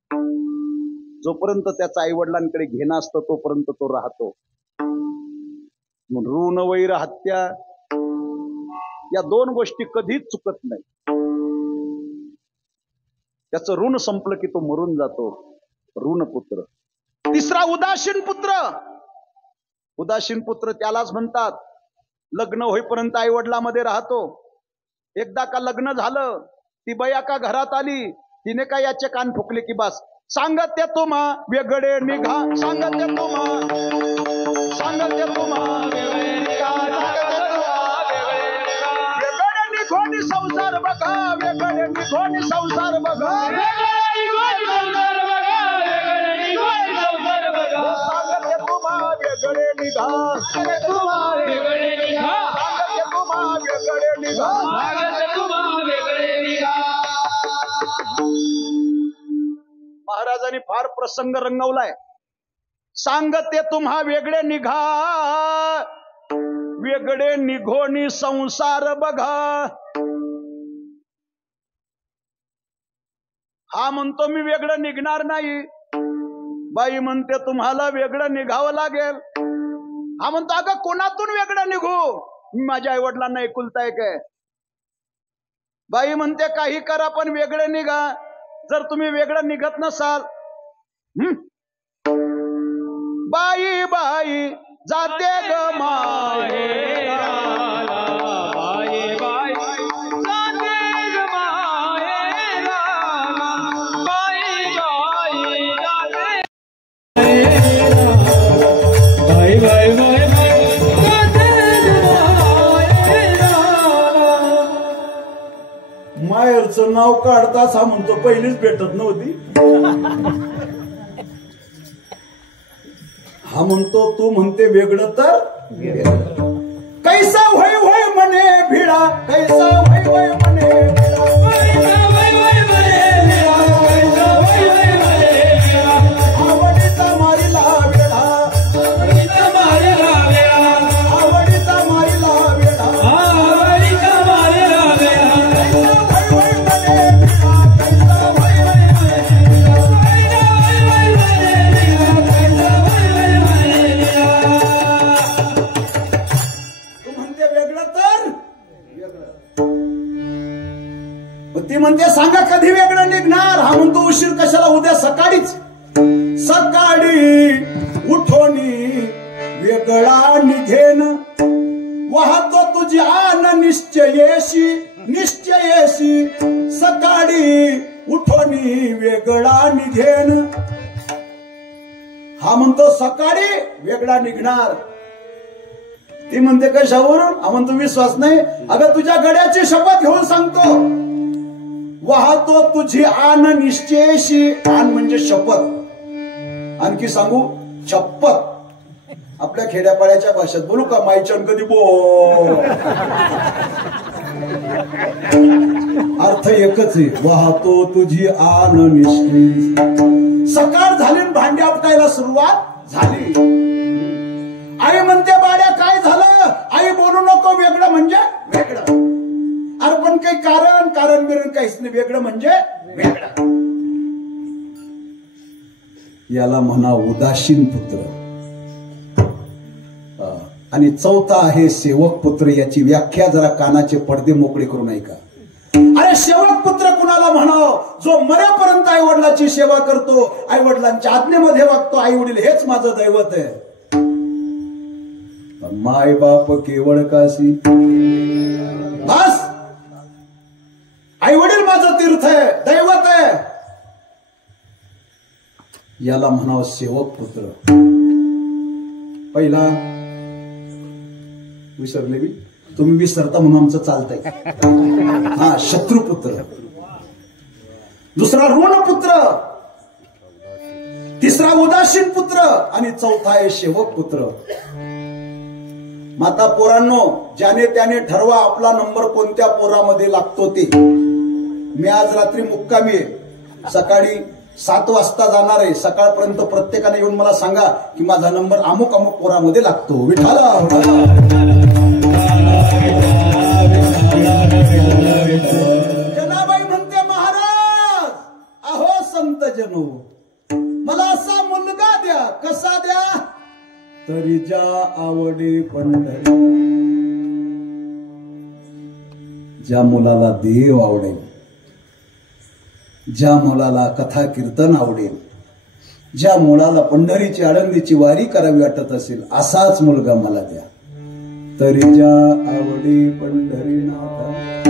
जोपर्यंत त्याचा आई वडिलांकडे घेणं असतं तोपर्यंत तो राहतो. ऋण वैर हत्या या 2 गोष्टी कधीच चुकत नाही. त्याचं ऋण संपलं की तो मरून जातो, ऋणपुत्र. तिसरा उदासीन पुत्र. उदासीन पुत्र त्यालाच म्हणतात लग्न होईपर्यंत आई वडिलांमध्ये राहतो. एकदा का लग्न झालं, ती बया का घरात आली, तिने का याचे कान फुकले की बस सांगते तुम्हा वेगळे निघा, सांगते तुम्हा, सांगते तुम्हा वेगळे निघोनी संसार बघा, वेगळे निघोनी संसार बघा, सांगते तुम्हा वेगळे निघा, महाराजांनी फार प्रसंग रंगवलाय. सांगते तुम्हा वेगळे निघा, वेगळे निघोनी संसार बघा. हा म्हणतो मी वेगळं निघणार नाही, बाई म्हणते तुम्हाला वेगळं निघावं लागेल. हा म्हणतो अगं कोणातून वेगळं निघू, मी माझ्या आई वडिलांना एकुलता एक आहे. बाई म्हणते काही करा पण वेगळे निघा. जर तुम्ही वेगळं निघत नसाल, बाई बाई जाते ग माहेरा, बाई बाई जाते ग माहेरा, बाई बाई जाते, बाई बाई बाई माहेरचं नाव काढताच हा म्हणतो पहिलीच भेटत नव्हती. हा म्हणतो तू म्हणते वेगळं तर कैसा वय वय म्हणे भिडा, कैसा वय वय म्हणे आवडीचा मारीला वेळा, वेगळा निघेन वाहतो तुझी आन निश्चयेशी निश्चयेशी सकाळी उठोनी वेगळा निघेन. हा म्हणतो सकाळी वेगळा निघणार. ती म्हणते कशावरून? हा म्हणतो विश्वास नाही. अगं तुझ्या गड्याची शपथ घेऊन सांगतो. वाहतो तुझी आन निश्चयेशी. आन म्हणजे शपथ. आणखी सांगू शपथ. आपल्या खेड्यापाड्याच्या भाषेत बोलू का? माईचन कधी बो अर्थ एकच आहे. वाहतो तुझी आन निश्चय. सकाळ झाली भांडी आपटायला सुरुवात झाली. आई म्हणते बाळ्या काय झालं? आई बोलू नको. वेगळं म्हणजे वेगळं. अरे पण काही कारण बिरण काहीच नाही. वेगळं म्हणजे वेगळं. याला म्हणा उदासीन पुत्र. आणि चौथा आहे सेवक पुत्र. याची व्याख्या जरा कानाचे पडदे मोकळे करून ऐका. अरे सेवक पुत्र कुणाला म्हणाव? जो मरेपर्यंत आई वडिलांची सेवा करतो, आई वडिलांच्या आज्ञेमध्ये वागतो. आई वडील हेच माझं दैवत आहे. माय बाप केवळ काशी बस. आई वडील माझं तीर्थ आहे, दैवत आहे. याला म्हणावं सेवक पुत्र. पहिला विसरले मी. तुम्ही विसरता म्हणून आमचं चालतंय. हा शत्रुपुत्र. दुसरा ऋणपुत्र. तिसरा उदासीन पुत्र. आणि चौथा आहे सेवक पुत्र. माता पोरांनो, ज्याने त्याने ठरवा आपला नंबर कोणत्या पोरामध्ये लागतो ते. मी आज रात्री मुक्कामी आहे. सकाळी 7 वाजता जाणार आहे. सकाळपर्यंत प्रत्येकाने येऊन मला सांगा की माझा नंबर अमुक अमुक पोरामध्ये लागतो. विठाला जनाबाई म्हणते महाराज अहो संत जनो मला असा मुलगा द्या. कसा द्या? तरी ज्या आवडे पंढरी. ज्या मुलाला देव आवडेल, ज्या मुलाला कथा कीर्तन आवडेल, ज्या मुलाला पंढरीची आळंदीची वारी करावी वाटत असेल असाच मुलगा मला द्या. तरी ज्या आवडे पंढरीनाथ.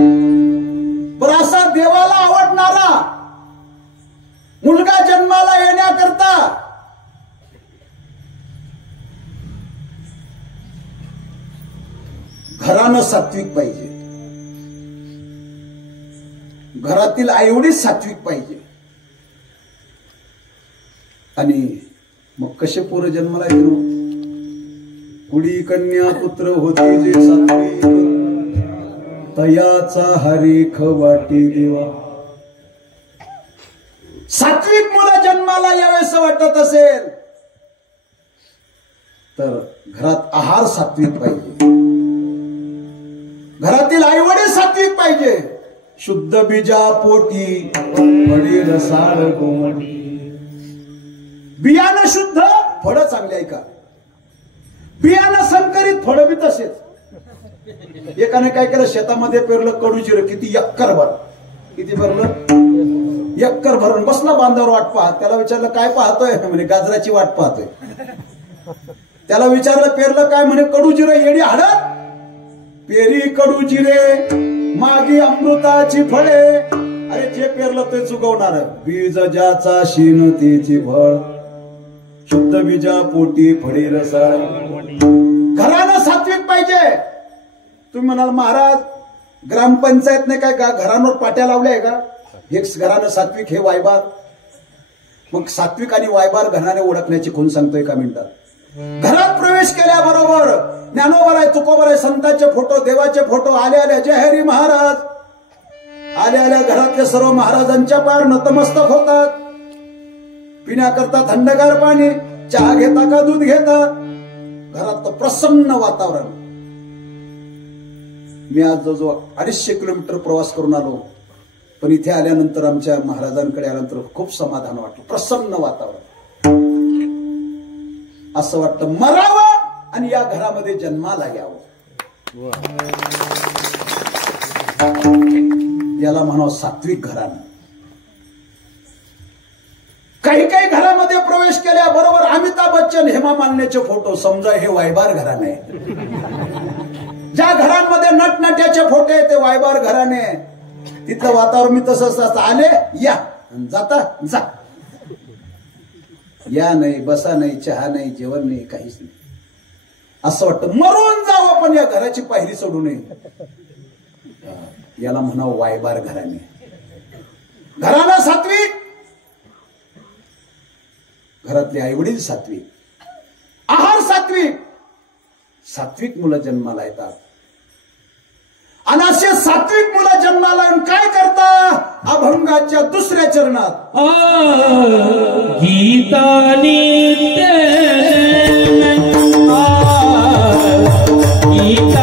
पण असा देवाला आवडणारा मुलगा जन्माला येण्याकरता घरानं सात्विक पाहिजे. घरातील आईवडील सात्विक पाहिजे. आणि मग कसे पोरं जन्माला येतो? कुडी कन्या पुत्र होते जे सात्विक तयाचा हरीख वाटी देवा. सात्विक मुलं जन्माला यावेस वाटत असेल तर घरात आहार सात्विक पाहिजे. घरातील आईवडील सात्विक पाहिजे. शुद्ध बीजा पोटी पडेल साड कोमटी. बियाणं शुद्ध, फळं चांगली. ऐका, बियाणं संकरित, फळं बी तसेच. एकाने काय केलं? शेतामध्ये पेरलं कडूजिरं. किती? एक्कर भर. किती भरलं? एक्कर भरून बसला बांधावर वाट पाहत. त्याला विचारलं काय पाहतोय? म्हणे गाजराची वाट पाहतोय. त्याला विचारलं पेरलं काय? म्हणे कडूजिरं. येडी हळद. पेरी कडूजिरे मागी अमृताची फळे. अरे जे पेरलं ते चुकवणार. बीज ज्याचा शीन तेची फळ. शुद्ध बीजा पोटी फळे रसाळ. घरानं सात्विक पाहिजे. तुम्ही म्हणाल महाराज ग्रामपंचायतने काय का घरांवर पाट्या लावल्या का? हे घरानं सात्विक, हे वायबार. मग सात्विक आणि वायबार घराने ओळखण्याची खूण सांगतो एका मिनिटात. घरात प्रवेश केल्याबरोबर ज्ञानोबर आहे, तुकोबर आहे, संतांचे फोटो, देवाचे फोटो. आले आले जय हरी महाराज. आले आल्या घरातले सर्व महाराजांच्या पार नतमस्तक होतात. पिण्याकरता थंडगार पाणी, चहा घेता का दूध घेता. घरात प्रसन्न वातावरण. मी आज जवळजवळ 250 किलोमीटर प्रवास करून आलो. पण इथे आल्यानंतर आमच्या महाराजांकडे आल्यानंतर खूप समाधान वाटलं. प्रसन्न वातावरण. असं वाटतं मरावं आणि या घरामध्ये जन्माला यावं. याला म्हणावं सात्विक घरानं. काही काही घरामध्ये प्रवेश केल्याबरोबर अमिताभ बच्चन, हेमा मालिनीचे फोटो, समजा हे वायबार घराणे आहे. ज्या घरांमध्ये नटनट्याचे फोटो आहे ते वायबार घराणे. तिथलं वातावरण मी तसं असतं, आले या जाता जा, या नाही, बसा नाही, चहा नाही, जेवण नाही, काहीच नाही. असं वाटतं मरून जावं पण या घराची पायरी सोडू नये. याला म्हणावं वायबार घराणे. घराणं सात्विक, घरातले आईवडील सात्विक, आहार सात्विक, सात्विक मुलं जन्माला येतात. आणि असे सात्विक मुलं जन्माला येऊन काय करता? अभंगाच्या दुसऱ्या चरणात गीता नित्य गीता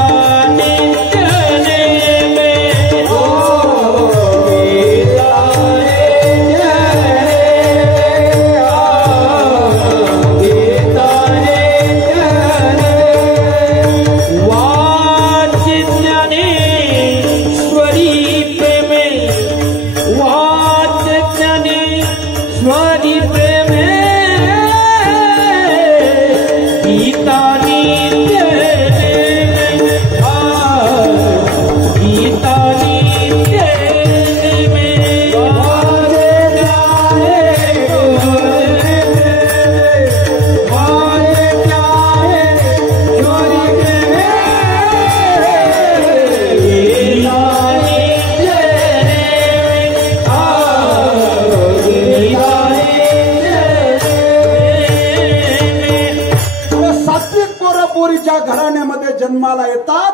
घराण्यामध्ये जन्माला येतात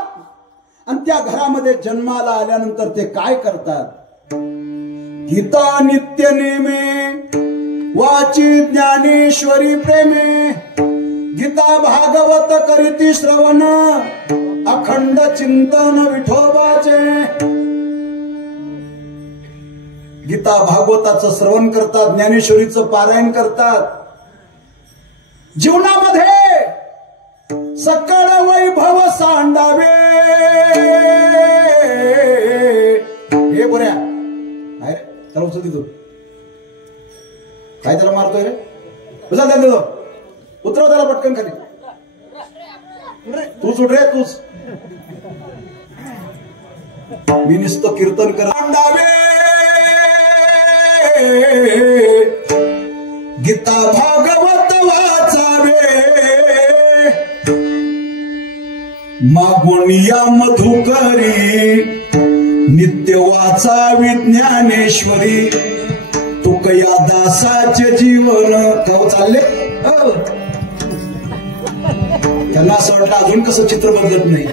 आणि त्या घरामध्ये जन्माला आल्यानंतर ते काय करतात? गीता नित्य नेमे वाची ज्ञानेश्वरी प्रेमे, गीता भागवत करीती श्रवण अखंड चिंतन विठोबाचे. गीता भागवताचं श्रवण करतात, ज्ञानेश्वरीचं पारायण करतात. जीवनामध्ये सकळ वैभव सांडावे. हे बऱ्या काय रे त्याला उचल तू, काय त्याला मारतोय रे? उचल त्याला, उतरव त्याला पटकन खाली. तूच उठ रे, तूच. मी नुसतं कीर्तन कर. सांडावे गीता भागवत वाचावे, मागून या मधुकरी नित्य वाचावी ज्ञानेश्वरी. तुक या दासाचे जीवन. का चालले त्यांना असं वाटलं अजून कसं चित्र बदलत नाही.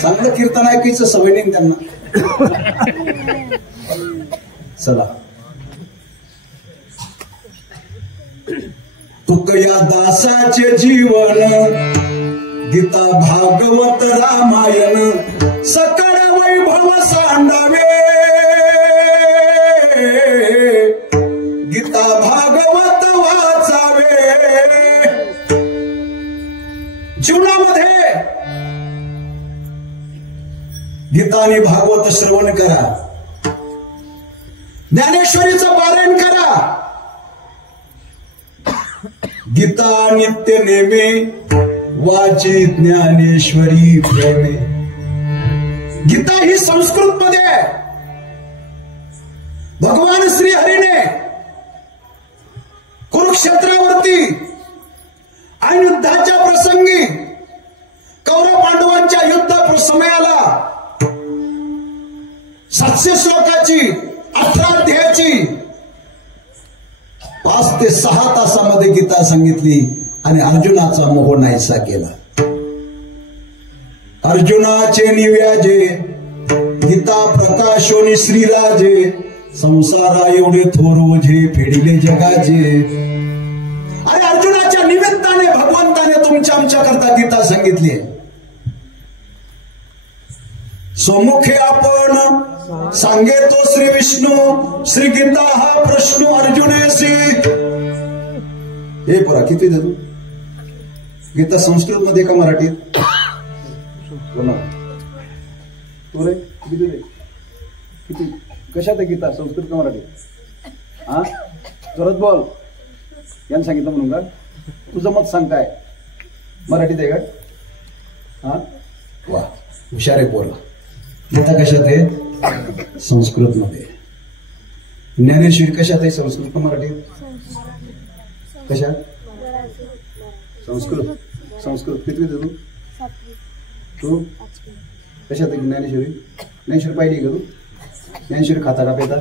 चांगलं कीर्तन ऐकायचं सवय नाही त्यांना. चला, तुक या दासाचे जीवन गीता भागवत रामायण सकळ वैभव सांडावे. गीता भागवत वाचावे. जीवनामध्ये गीता आणि भागवत श्रवण करा, ज्ञानेश्वरीचं पारायण करा. गीता नित्य नेमे वाची ज्ञानेश्वरी प्रेमे. गीता ही संस्कृत मध्ये आहे. भगवान श्री हरीने कुरुक्षेत्रावरती आणि युद्धाच्या प्रसंगी कौरव पांडवांच्या युद्ध समयाला 700 श्लोकाची 18 अध्यायाची 5 ते 6 तासामध्ये गीता सांगितली आणि अर्जुनाचा मोह नाहीसा केला. अर्जुनाचे निव्याजे गीता प्रकाशोनी श्रीराजे, संसारा एवढे थोर ओझे फेडिले जगाचे. आणि अर्जुनाच्या निमित्ताने भगवंताने तुमच्या आमच्या करता गीता सांगितली. सोमुखे आपण सांगे तो श्री विष्णू, श्री गीता हा प्रश्न अर्जुनेसी. हे परा किती देतो गीता संस्कृत मध्ये का मराठीत? बोला तू रे किती दे किती कशात आहे गीता? संस्कृत का मराठी? हा जोरात बोल. यानं सांगितलं म्हणून का? तुझं मत सांग काय? मराठीत आहे का? हा वा हुशार आहे पोरं. गीता कशात आहे? संस्कृत मध्ये. ज्ञानेश्वरी कशात आहे? संस्कृत का मराठीत? कशात? संस्कृत. संस्कृत कितवीत आहे तू? कशात आहे ज्ञानेश्वरी? ज्ञानेश्वरी पाहिली का तू? ज्ञानेश्वरी खाता का पेता?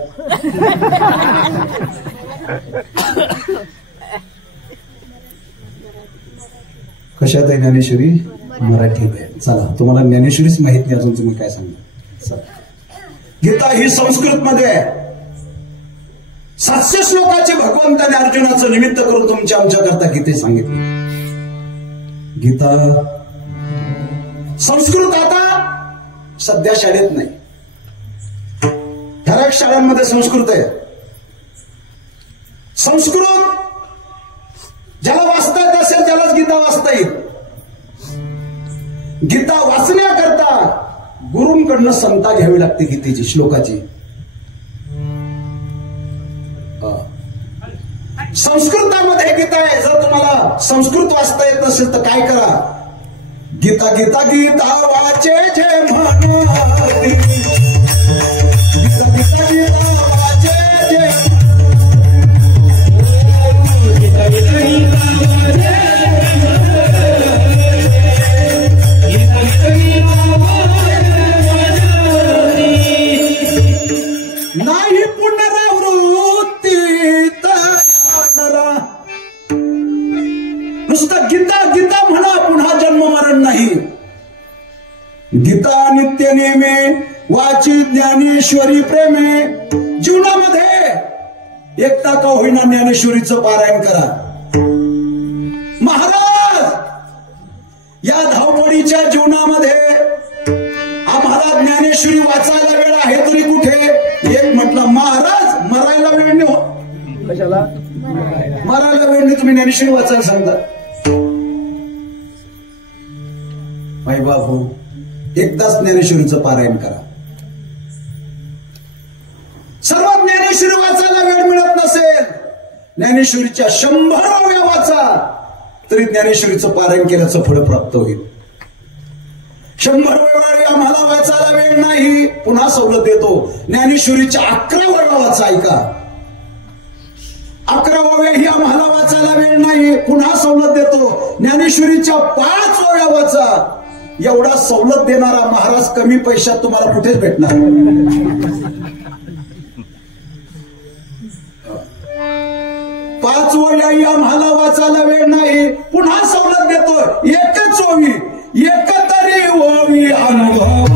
कशात आहे ज्ञानेश्वरी? मराठीत आहे. चला तुम्हाला ज्ञानेश्वरीच माहित नाही अजून, तुम्ही काय सांगा? चला गीता ही संस्कृत मध्ये आहे. 700 श्लोकाचे भगवंताने अर्जुनाचं निमित्त करून तुमच्या आमच्याकरता गीते सांगितले. गीता संस्कृत आता सध्या शाळेत नाही, ठराविक शाळांमध्ये संस्कृत आहे. संस्कृत ज्याला वाचता येत असेल त्यालाच गीता वाचता येईल. गीता वाचण्याकरता गुरूंकडनं संता घ्यावी लागते गीतेची, श्लोकाची. संस्कृतामध्ये गीता आहे. जर तुम्हाला संस्कृत वाचता येत नसेल तर काय करा? गीता गीता गीता वाचे जे म्हणती, गीता गीता गीता वाचे जे, गीता गीता गीता वाचे, गीता गीता गीता नाही पुनरावृत्ती नरा. नुसतं गीता गीता म्हणा, पुन्हा जन्म मरण नाही. गीता नित्य नेमे वाची ज्ञानेश्वरी प्रेमे. जीवनामध्ये एकटा का होईना ज्ञानेश्वरीचं पारायण करा. महाराज या धावपळीच्या जीवनामध्ये आम्हाला ज्ञानेश्वरी वाचायला वेळ आहे तरी कुठे? एक म्हटलं महाराज मरायला वेळ नाही हो. कशाला मरायला वेळ नाही, तुम्ही ज्ञानेश्वरी वाचायला सांगता? माई बाबू एकदाच ज्ञानेश्वरीचं पारायण करा. सर्व ज्ञानेश्वरी वाचायला वेळ मिळत नसेल, ज्ञानेश्वरीच्या 100 वेळा वाचा तरी ज्ञानेश्वरीचं पारायण केल्याचं फळ प्राप्त होईल. 100 वेळा आम्हाला वाचायला वेळ नाही, पुन्हा सवलत देतो. ज्ञानेश्वरीच्या 11 वेळा वाचा. ऐका, 11 वेळी आम्हाला वाचायला वेळ नाही, पुन्हा सवलत देतो. ज्ञानेश्वरीच्या 5 वेळा वाचा. एवढा सवलत देणारा महाराज कमी पैशात तुम्हाला कुठेच भेटणार. 5 वेळाही आम्हाला वाचायला वेळ नाही, पुन्हा सवलत देतो. एकच ओवी, एकतरी ओवी अनुभव,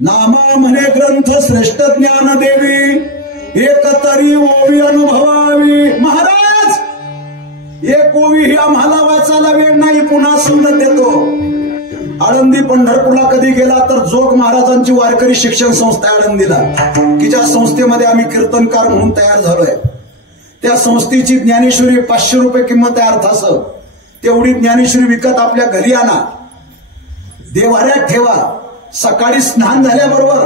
नामा म्हणे ग्रंथ श्रेष्ठ ज्ञान देवी, एकतरी ओवी अनुभवावी. महाराज एक ओवी ही आम्हाला वाचायला वेळ नाही, पुन्हा सवलत देतो. आळंदी पंढरपूरला कधी गेला तर जोग महाराजांची वारकरी शिक्षण संस्था आळंदीला, की ज्या संस्थेमध्ये आम्ही कीर्तनकार म्हणून तयार झालोय. त्या संस्थेची ज्ञानेश्वरी 500 रुपये किंमत आहे अर्थास. तेवढी ज्ञानेश्वरी विकत आपल्या घरी आणा, देवाऱ्यात ठेवा. सकाळी स्नान झाल्याबरोबर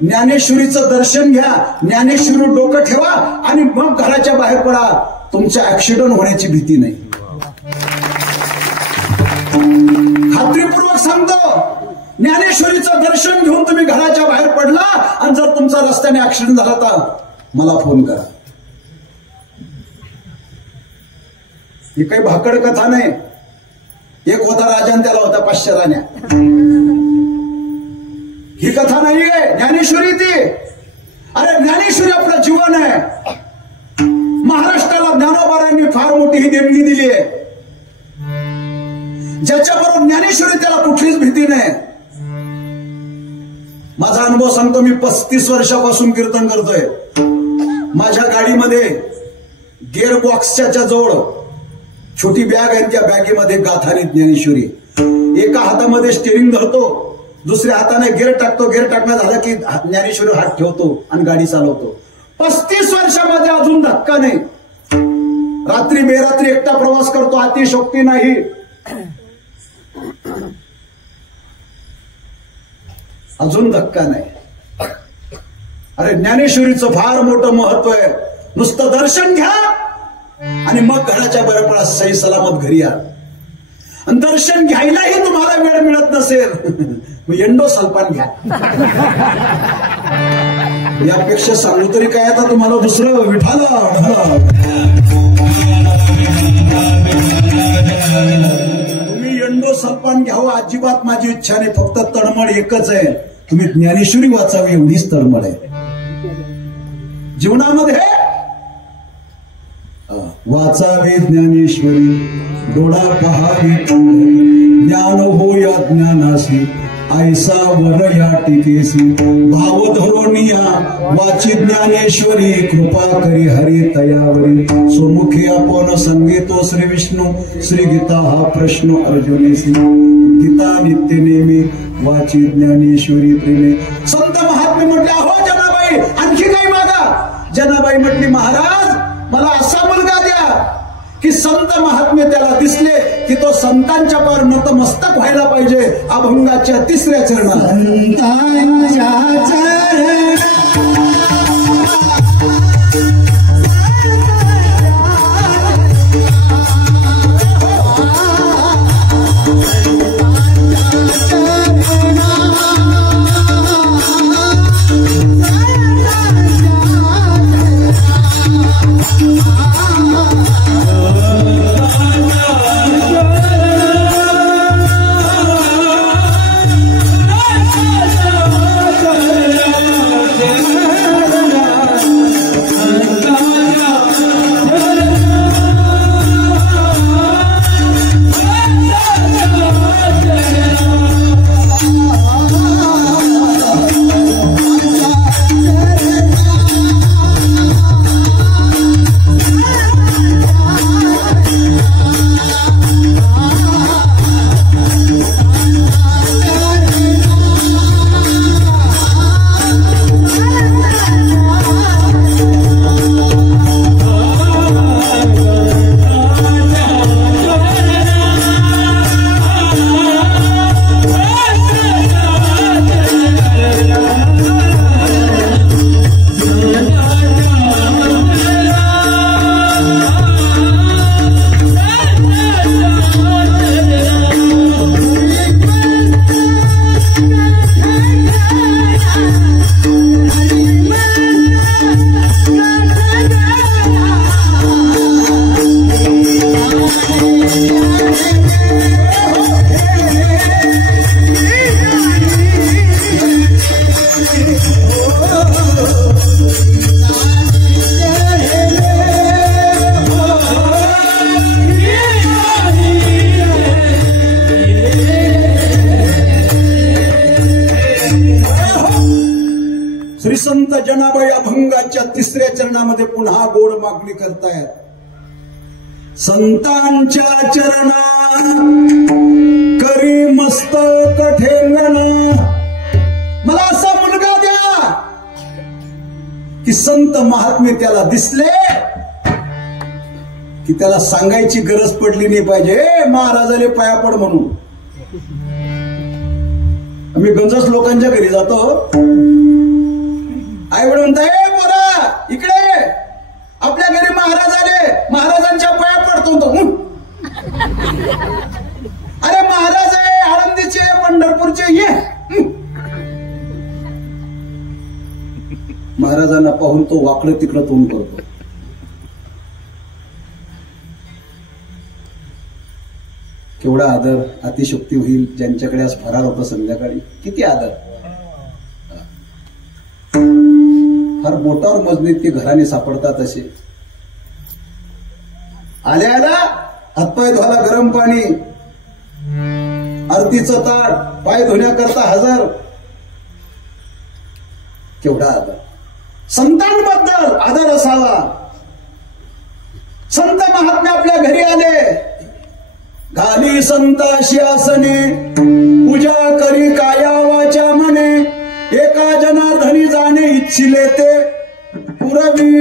ज्ञानेश्वरीचं दर्शन घ्या, ज्ञानेश्वरी डोकं ठेवा आणि मग घराच्या बाहेर पडा. तुमच्या ऍक्सिडेंट होण्याची भीती नाही. खात्रीपूर्वक सांगतो, ज्ञानेश्वरीचं दर्शन घेऊन तुम्ही घराच्या बाहेर पडला आणि जर तुमचा रस्त्याने ऍक्सिडेंट झाला तर मला फोन करा. ही काही भाकड कथा नाही. एक होता राजा आणि त्याला होता 500 राण्या. ही कथा नाही आहे, ज्ञानेश्वरी ती. अरे ज्ञानेश्वरी आपलं जीवन आहे. महाराष्ट्राला ज्ञानोबारांनी फार मोठी ही देणगी दिली आहे. ज्याच्याबरोबर ज्ञानेश्वरी त्याला कुठलीच भीती नाही. माझा अनुभव सांगतो, मी 35 वर्षापासून कीर्तन करतोय. माझ्या गाडीमध्ये गिअर बॉक्सच्या जवळ छोटी बॅग आहे, त्या बॅगेमध्ये गाथारी ज्ञानेश्वरी. एका हातामध्ये स्टेरिंग धरतो, दुसऱ्या हाताने गेअर टाकतो, गेअर टाकणं झालं की ज्ञानेश्वरी हात ठेवतो आणि गाडी चालवतो. 35 वर्षामध्ये अजून धक्का नाही. रात्री बेरात्री एकटा प्रवास करतो, अतिशोक्ती नाही. अजून धक्का नाही. अरे ज्ञानेश्वरीचं फार मोठं महत्व आहे. नुसतं दर्शन घ्या आणि मग घराच्या बऱ्यापळा सही सलामत घरी या. आणि दर्शन घ्यायलाही तुम्हाला वेळ मिळत नसेल मग एंडो सल्पान घ्या. यापेक्षा सांगू तरी काय आता तुम्हाला दुसरं. विठाला तुम्ही एंडो सल्पान घ्यावं अजिबात माझी इच्छा नाही. फक्त तळमळ एकच आहे, तुम्ही ज्ञानेश्वरी वाचावी एवढीच तळमळ आहे जीवनामध्ये. वाचावे ज्ञानेश्वरी, डोळा पहावी पंढरी, ज्ञान हो या ज्ञानासी, ऐसा वर या टिकेसी, भाव धरोनिया वाची ज्ञानेश्वरी, कृपा करी हरी तयावरी, सोमुखी आपण संगीतो श्री विष्णू, श्री गीता हा प्रश्न अर्जुनेसी, गीता नित्य नेमी वाची ज्ञानेश्वरी प्रेमे. संत महात्मे म्हटले अहो जनाबाई आणखी काही मागा. जनाबाई म्हटली महाराज मला असा मुलगा द्या की संत महात्मे त्याला दिसले की तो संतांच्या पार नतमस्तक व्हायला पाहिजे. अभंगाच्या 3ऱ्या चरणात श्री संत जनाबाई अभंगाच्या 3ऱ्या चरणामध्ये पुन्हा गोड मागणी करतायत. संतांच्या चरणा करी मस्तक ठेंगणा, मला असा मुलगा द्या की संत महात्मे त्याला दिसले की त्याला सांगायची गरज पडली नाही पाहिजे महाराजाले पाया पड म्हणून. आम्ही गंजस लोकांच्या घरी जातो, आई वडील म्हणताय पोरा इकडे आपल्या घरी महाराज आले, महाराजांच्या पाया पडतो तो. अरे महाराज आहे आळंदीचे पंढरपूरचे, ये. महाराजांना पाहून तो वाकडं तिकडं तोंड करतो. केवढा आदर, अतिशक्ती होईल ज्यांच्याकडे आज फरार होता संध्याकाळी. किती आदर. फार बोटावर मजबूत ते घराने सापडतात असे. आल्या आल्या हातपाय धुवायला गरम पाणी, आरतीचं ताट, पाय धुण्याकरता हजर. केवढा आदर. संतांबद्दल आदर असावा. संत महात्मे आपल्या घरी आले, घाली संताशी आसने पूजा करी काया वाचा मने एका जनार्दनी जाणे इच्छिले ते पुरवी.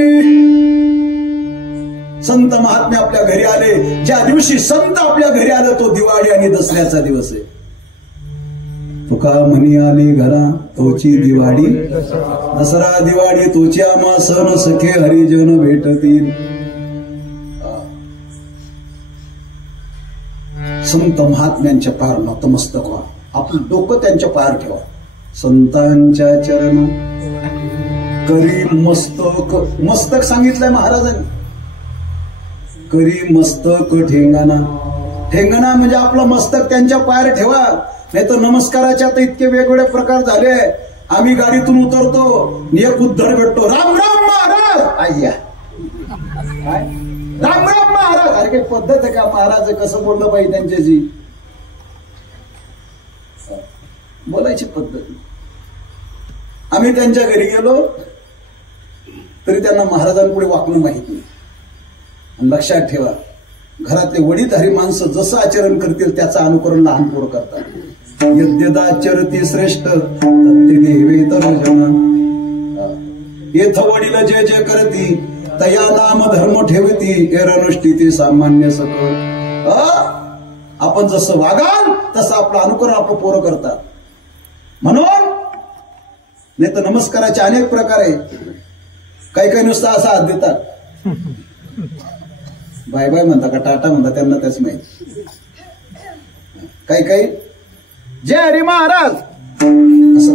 संत महात्मे आपल्या घरी आले. ज्या दिवशी संत आपल्या घरी आलं तो दिवाळी आणि दसऱ्याचा दिवस आहे. तुका म्हणी आली घरा तोची दिवाळी दसरा दिवाळी तोची आम्हा सण सखे हरिजन भेटतील. संत महात्म्यांच्या पायावर नतमस्तक व्हा. आपलं डोकं त्यांच्या पायावर ठेवा. संतांच्या चरण करी मस्तक. मस्तक सांगितलंय महाराजांनी. करी मस्तक ठेंगाना. ठेंगाना म्हणजे आपलं मस्तक त्यांच्या पायावर ठेवा. नाही तर नमस्काराच्या आता इतके वेगवेगळे प्रकार झाले. आम्ही गाडीतून उतरतो एक उद्धर भेटतो. राम राम महाराज. आय्या राम राम महाराज. अरे काही पद्धत आहे का? महाराज कसं बोललं पाहिजे त्यांच्याशी. बोलायची पद्धत. आम्ही त्यांच्या घरी गेलो तरी त्यांना महाराजांपुढे वाकणं माहित नाही. लक्षात ठेवा, घरातले वडीलधारी माणसं जसं आचरण करतील त्याचं अनुकरण लहान पोरं करतात. यद्यदाचरती श्रेष्ठ तत्ते तर येथ वडील जे जे करती तया नाम धर्म ठेवती एरनुष्टी ती सामान्य सकळ. आपण जसं वागाल तसं आपलं अनुकरण आपलं पोरं करतात. म्हणून नाही तर नमस्काराचे अनेक प्रकार आहेत. काही काही नुसता असा हात देतात. बाय बाय म्हणता का टाटा म्हणता त्यांना त्याच माहिती. काही काही जय हरी महाराज असं.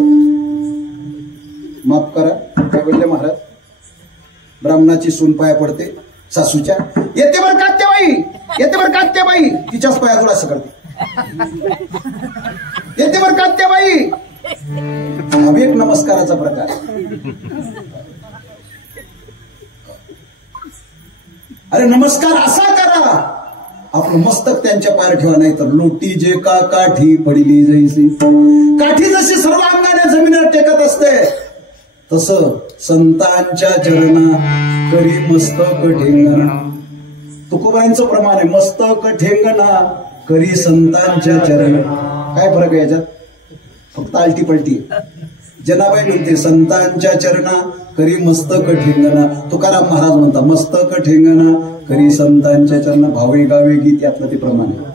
माफ करा काय बोलले महाराज. ब्राह्मणाची सून पाया पडते सासूच्या. येते बर कात्याबाई येते बर कात्याबाई. तिच्याच पायाजवळ असं करते. येते बर कात्याबाई. हा एक नमस्काराचा प्रकार. अरे नमस्कार असा करा आपलं मस्तक त्यांच्या पायावर ठेवा. नाही तर लोटी जे का काठी पडली जैसी. काठी जशी सर्व अंगाने जमिनीवर टेकत असते तसं संतांच्या चरणा करी मस्तक ठेंगणा. तुकोबांचं प्रमाण आहे. मस्तक ठेंगणा करी संतांच्या चरण. काय फरक आहे याच्यात? फक्त आलटी पलटी. जनाबाई म्हणते संतांच्या चरणा करी मस्तक ठेंगणा. तुकाराम महाराज म्हणता मस्तक ठेंगणा करी संतांच्या चरणा. भावे गावे गीत यातलं ते प्रमाण आहे.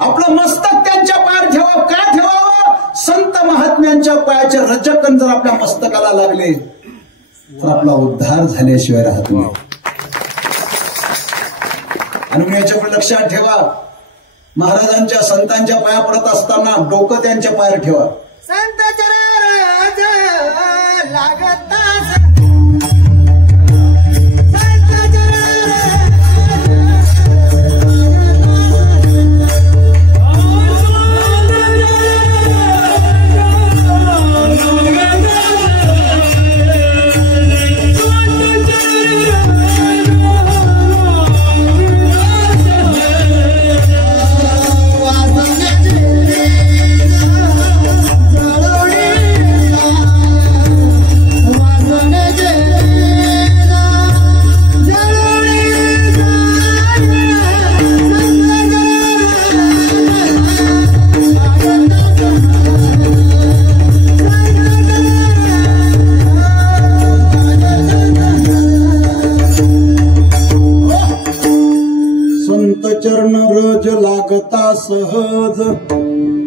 आपलं मस्तक त्यांच्या पायावर ठेवा. का ठेवावं? संत महात्म्यांच्या पायाचे रजकण जर आपल्या मस्तकाला लागले तर आपला उद्धार झाल्याशिवाय राहत नाही. आणि याच्याकडे लक्षात ठेवा, महाराजांच्या संतांच्या पाया पडत असताना डोकं त्यांच्या पायावर ठेवा. संत चरण लागता चरण रज लागता सहज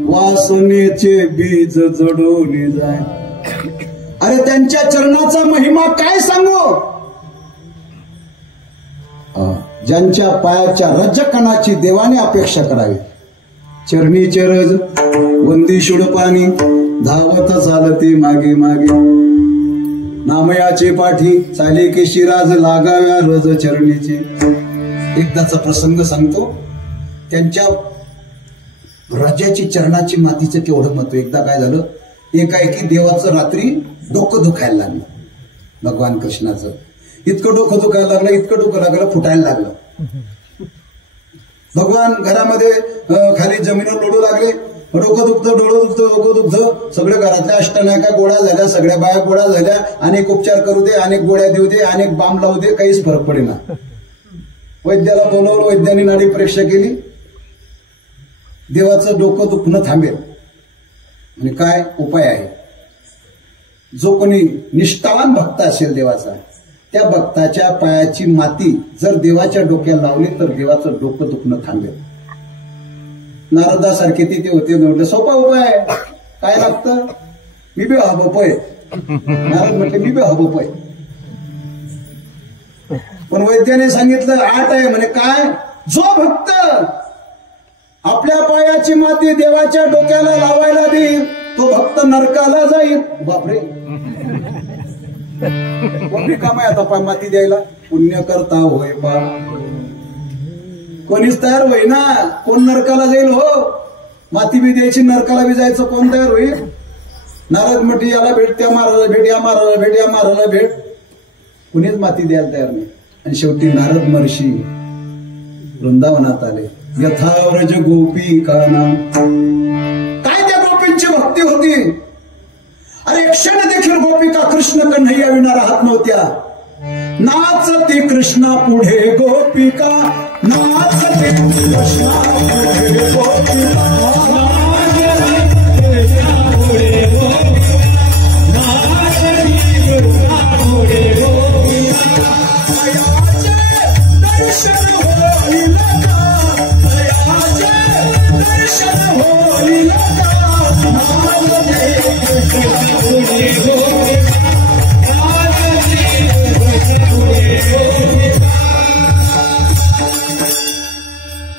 वासनेचे बीज जडून जाय. अरे त्यांच्या चरणाचा महिमा काय सांगू. ज्यांच्या पायाच्या रजकणाची देवाने अपेक्षा करावी. चरणी चरज वंदी शुडपाणी धावत चालते मागे मागे. नामयाचे पाठी चाले की शिराज लागाव्या रज चरणीचे. एकदाचा प्रसंग सांगतो. त्यांच्या राजाची चरणाची मातीचं केवढं महत्व. एकदा काय झालं, एकाएकी देवाचं रात्री डोकं दुखायला लागलं. भगवान कृष्णाचं इतकं डोकं दुखायला लागलं, इतकं डोकं लागलं, फुटायला लागलं. भगवान घरामध्ये खाली जमिनीवर लोडू लागले. डोकं दुखतं, डोळं दुखतं, डोकं दुखतं. सगळ्या घरातल्या अष्टनायका गोळ्या झाल्या, सगळ्या बाया गोळ्या झाल्या. अनेक उपचार करू दे, अनेक गोळ्या देऊ दे, अनेक बाम लावू दे, काहीच फरक पडेना. वैद्याला बोलवलं, वैद्याने नाडी परीक्षा केली, देवाचं डोकं दुखणं थांबेल. आणि काय उपाय आहे? जो कोणी निष्ठावान भक्त असेल देवाचा, त्या भक्ताच्या पायाची माती जर देवाच्या डोक्याला लावली तर देवाचं डोकं दुखणं थांबेल. नारदासारखे तिथे होते, म्हटलं सोपा उपाय आहे. काय लागतं? मी बी हबपोय. नारद म्हटले मी बी हबपोय. पण वैद्याने सांगितलं 8 आहे म्हणे. काय? जो भक्त आपल्या पायाची माती देवाच्या डोक्याला लावायला देईल तो भक्त नरकाला जाईल. बापरे, कोणी काम आहे आता माती द्यायला? पुण्य करता होय बा, कोणीच तयार होई ना. कोण नरकाला जाईल? हो, माती बी द्यायची, नरकाला बी जायचं कोण तयार होईल? नारद म्हटली याला भेट, त्या महाराजाला भेट, या महाराजाला भेट, या महाराजाला भेट. कुणीच माती द्यायला तयार नाही. आणि शेवटी नारद महर्षी वृंदावनात आले. यथाव्रज गोपी काना. काय त्या गोपींची भक्ती होती? अरे क्षण देखील गोपिका कृष्ण कन्हैया विना राहत नव्हत्या. नाचती कृष्णा पुढे गोपिका, नाचती कृष्णा पुढे गोपिका, दर्शन होईल का, दर्शन होईल का.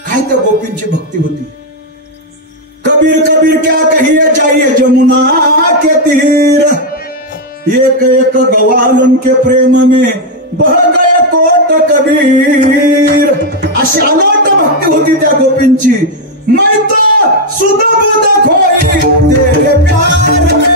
काय त्या गोपींची भक्ती होती. कबीर कबीर क्या कहिए जाइए जमुना के तीर, एक एक गवालन के प्रेम में बह गए कोट कबीर. अशी अनोट भक्ती होती त्या गोपींची. मैं तो सुध बुध खोई तेरे प्यार में,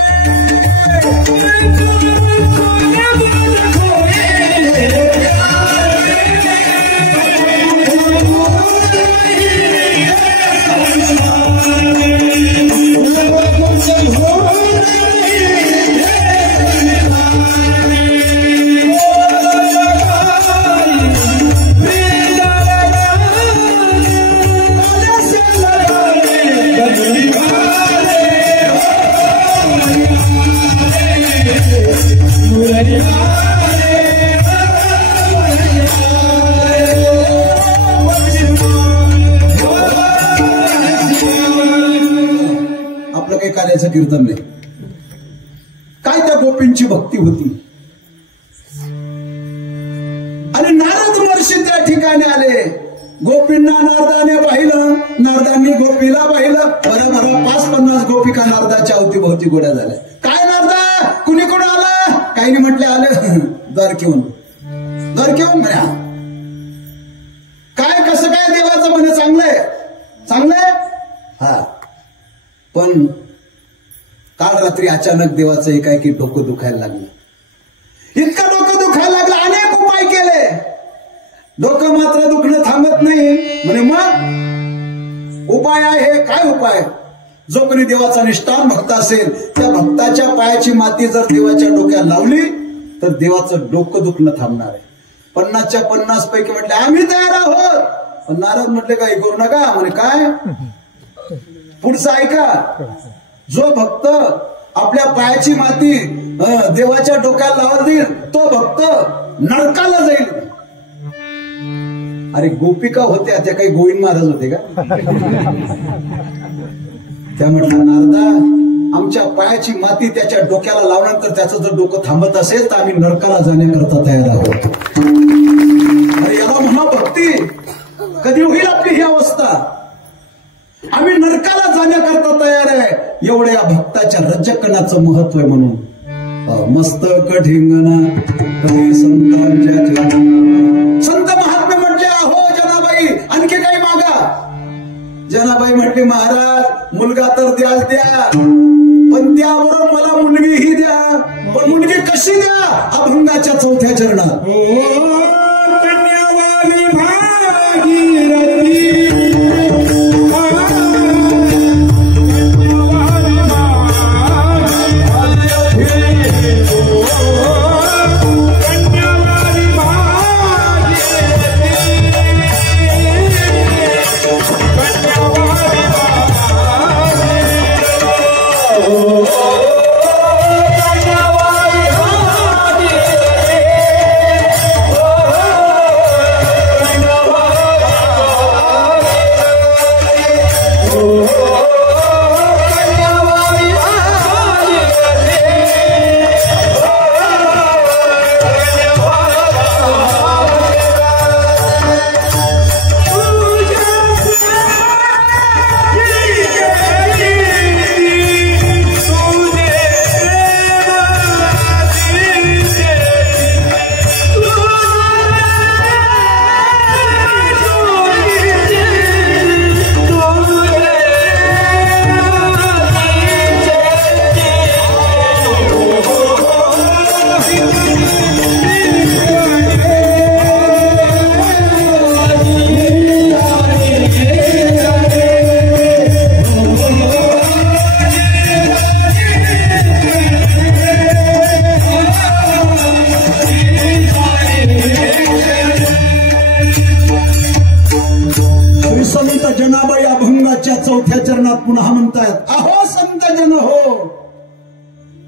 आपलं काही कार्याचं कीर्तन नाही. काय त्या गोपींची भक्ती होती. आणि नारद महर्षी त्या ठिकाणी आले. गोपींना नारदाने पाहिलं, नारदांनी गोपीला पाहिलं. भरा 5-50 गोपिका नारदाच्या अवतीभोवती गोड्या झाल्या. काय नारदा, कुणी कोण आलं? काहींनी म्हटले आलं दर घेऊन, दर घेऊन म्हणा. काय कसं काय देवाचं म्हणे? चांगलंय, चांगलंय. हा, पण काल रात्री अचानक देवाचं एकाएकी डोकं दुखायला लागलं. इतकं डोकं दुखायला लागलं, अनेक उपाय केले, डोकं मात्र दुखणं थांबत नाही. म्हणे मग उपाय आहे. काय उपाय? जो कोणी देवाचा निष्ठावान भक्त असेल त्या भक्ताच्या पायाची माती जर देवाच्या डोक्यात लावली तर देवाचं डोकं दुखणं थांबणार आहे. 50च्या 50 पैकी म्हटले आम्ही तयार आहोत. पण नारद म्हटले काही करू नका. म्हणे काय? पुढचं ऐका. जो भक्त आपल्या पायाची माती देवाच्या डोक्याला लावत देईल तो भक्त नरकाला जाईल. अरे गोपिका होत्या त्या काही गोविंद महाराज होते का? त्या म्हटलं नारदा, आमच्या पायाची माती त्याच्या डोक्याला लावल्यानंतर त्याचं जर डोकं थांबत असेल तर आम्ही नरकाला जाण्याकरता तयार आहोत. अरे याला म्हणा भक्ती. कधी होईल आपली ही अवस्था? आम्ही नरकाला जाण्याकरता तयार आहे. एवढ्या भक्ताच्या रजकणाचं महत्व आहे. म्हणून मस्तक ढिंगणा संतांच्या संत महात्मे म्हटले अहो जनाबाई आणखी काही मागा. जनाबाई म्हटले महाराज मुलगा तर द्याल द्या, पण त्याबरोबर मला मुलगीही द्या. पण मुलगी कशी द्या? अभंगाच्या 4थ्या चरणात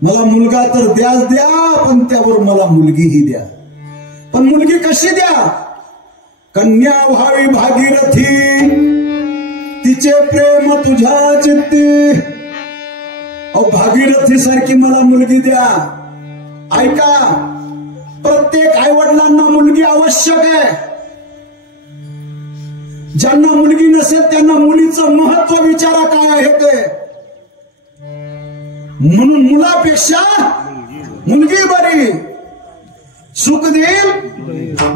मला मुलगा तर द्याच द्या, पण त्यावर मला मुलगीही द्या. पण मुलगी कशी द्या? कन्या व्हावी भागीरथी, तिचे प्रेम तुझ्या चित्ती. अहो भागीरथी सारखी मला मुलगी द्या. ऐका, प्रत्येक आई वडिलांना मुलगी आवश्यक आहे. ज्यांना मुलगी नसेल त्यांना मुलीचं महत्व विचारा काय आहे ते. म्हणून मुलापेक्षा मुलगी बरी, सुख देईल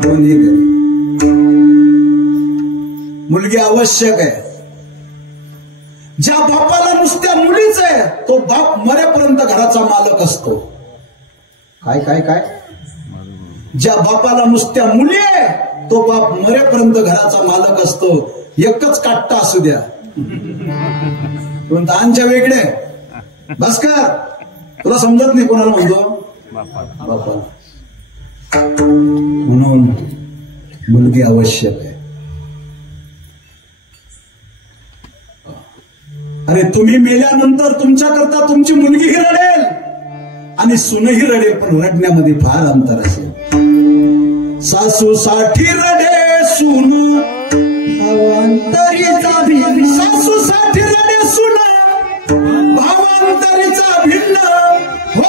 दोन्ही घरी. मुलगी आवश्यक आहे. ज्या बापाला नुसत्या मुलीच आहे तो बाप मरेपर्यंत घराचा मालक असतो. काय काय काय? ज्या बापाला नुसत्या मुली आहे तो बाप मरेपर्यंत घराचा मालक असतो. एकच काट्टा असू द्या, पण तांच्या वेगळे. भास्कर, तुला समजत नाही कोणाला म्हणतो? बापाला. म्हणून मुलगी आवश्यक आहे. अरे तुम्ही मेल्यानंतर तुमच्याकरता तुमची मुलगीही रडेल आणि सूनही रडेल, पण रडण्यामध्ये फार अंतर असेल. सासूसाठी रडे सून, भावांतरीचा भिन्न. सासूसाठी रडे सून, भावांतरीचा भिन्न. हो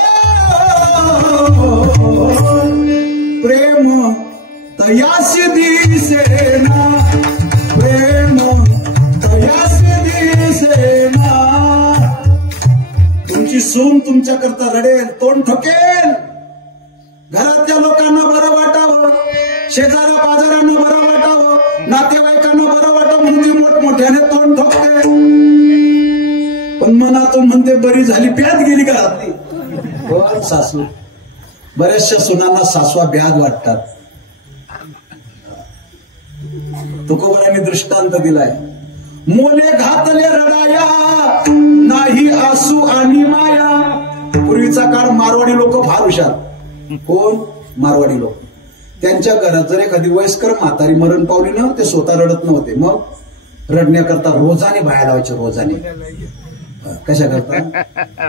प्रेम तयासी दिसेना, प्रेम तयासी दिसेना. तुमची सून तुमच्याकरता रडेल, तोंड ठोकेल. घरातल्या लोकांना बरं वाटावं, शेजाऱ्या पाजाऱ्यांना बरं वाटावं, नातेवाईकांना बरं वाटावं म्हणून ती मोठमोठ्याने तोंड ठोकते. पण मनातून म्हणते बरी झाली, प्याद गेली घरातली. हो सासू. बऱ्याचशा सुनांना सासवा ब्याद वाटतात. तुकोबरांनी दृष्टांत दिलाय. मोले घातले रडाया, नाही आसू आणि माया. पूर्वीचा काळ मारवाडी लोक फार हुशार. कोण? मारवाडी लोक. त्यांच्या घरात जर एखादी वयस्कर म्हातारी मरण पावली ना, ते स्वतः रडत नव्हते. मग रडण्याकरता रोजाने बाया लावायचे. रोजाने. कशा करता?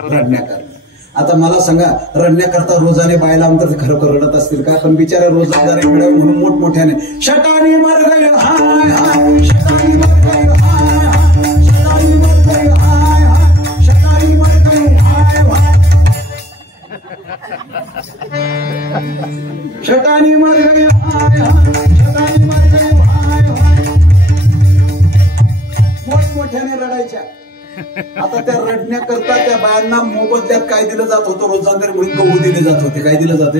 रडण्याकरता. आता मला सांगा, रडण्याकरता रोजाने बाया लावून तर खरोखर रडत असतील का? पण बिचारा रोजगारी मिळावे म्हणून मोठमोठ्याने शटानी मर गए हाय हाय, शटानी मर गए हाय हाय, शटानी मर गए हाय हाय, शटानी मर गए हाय हाय, शटानी मर गए हाय हाय, शटानी मर गए हाय हाय. मोठमोठ्याने रडायच्या. आता त्या रडण्याकरता त्या बायांना मोबदल्यात काय दिलं जात होतं? रोजांतरी म्हणून गहू दिले जात होते. काय दिलं जाते?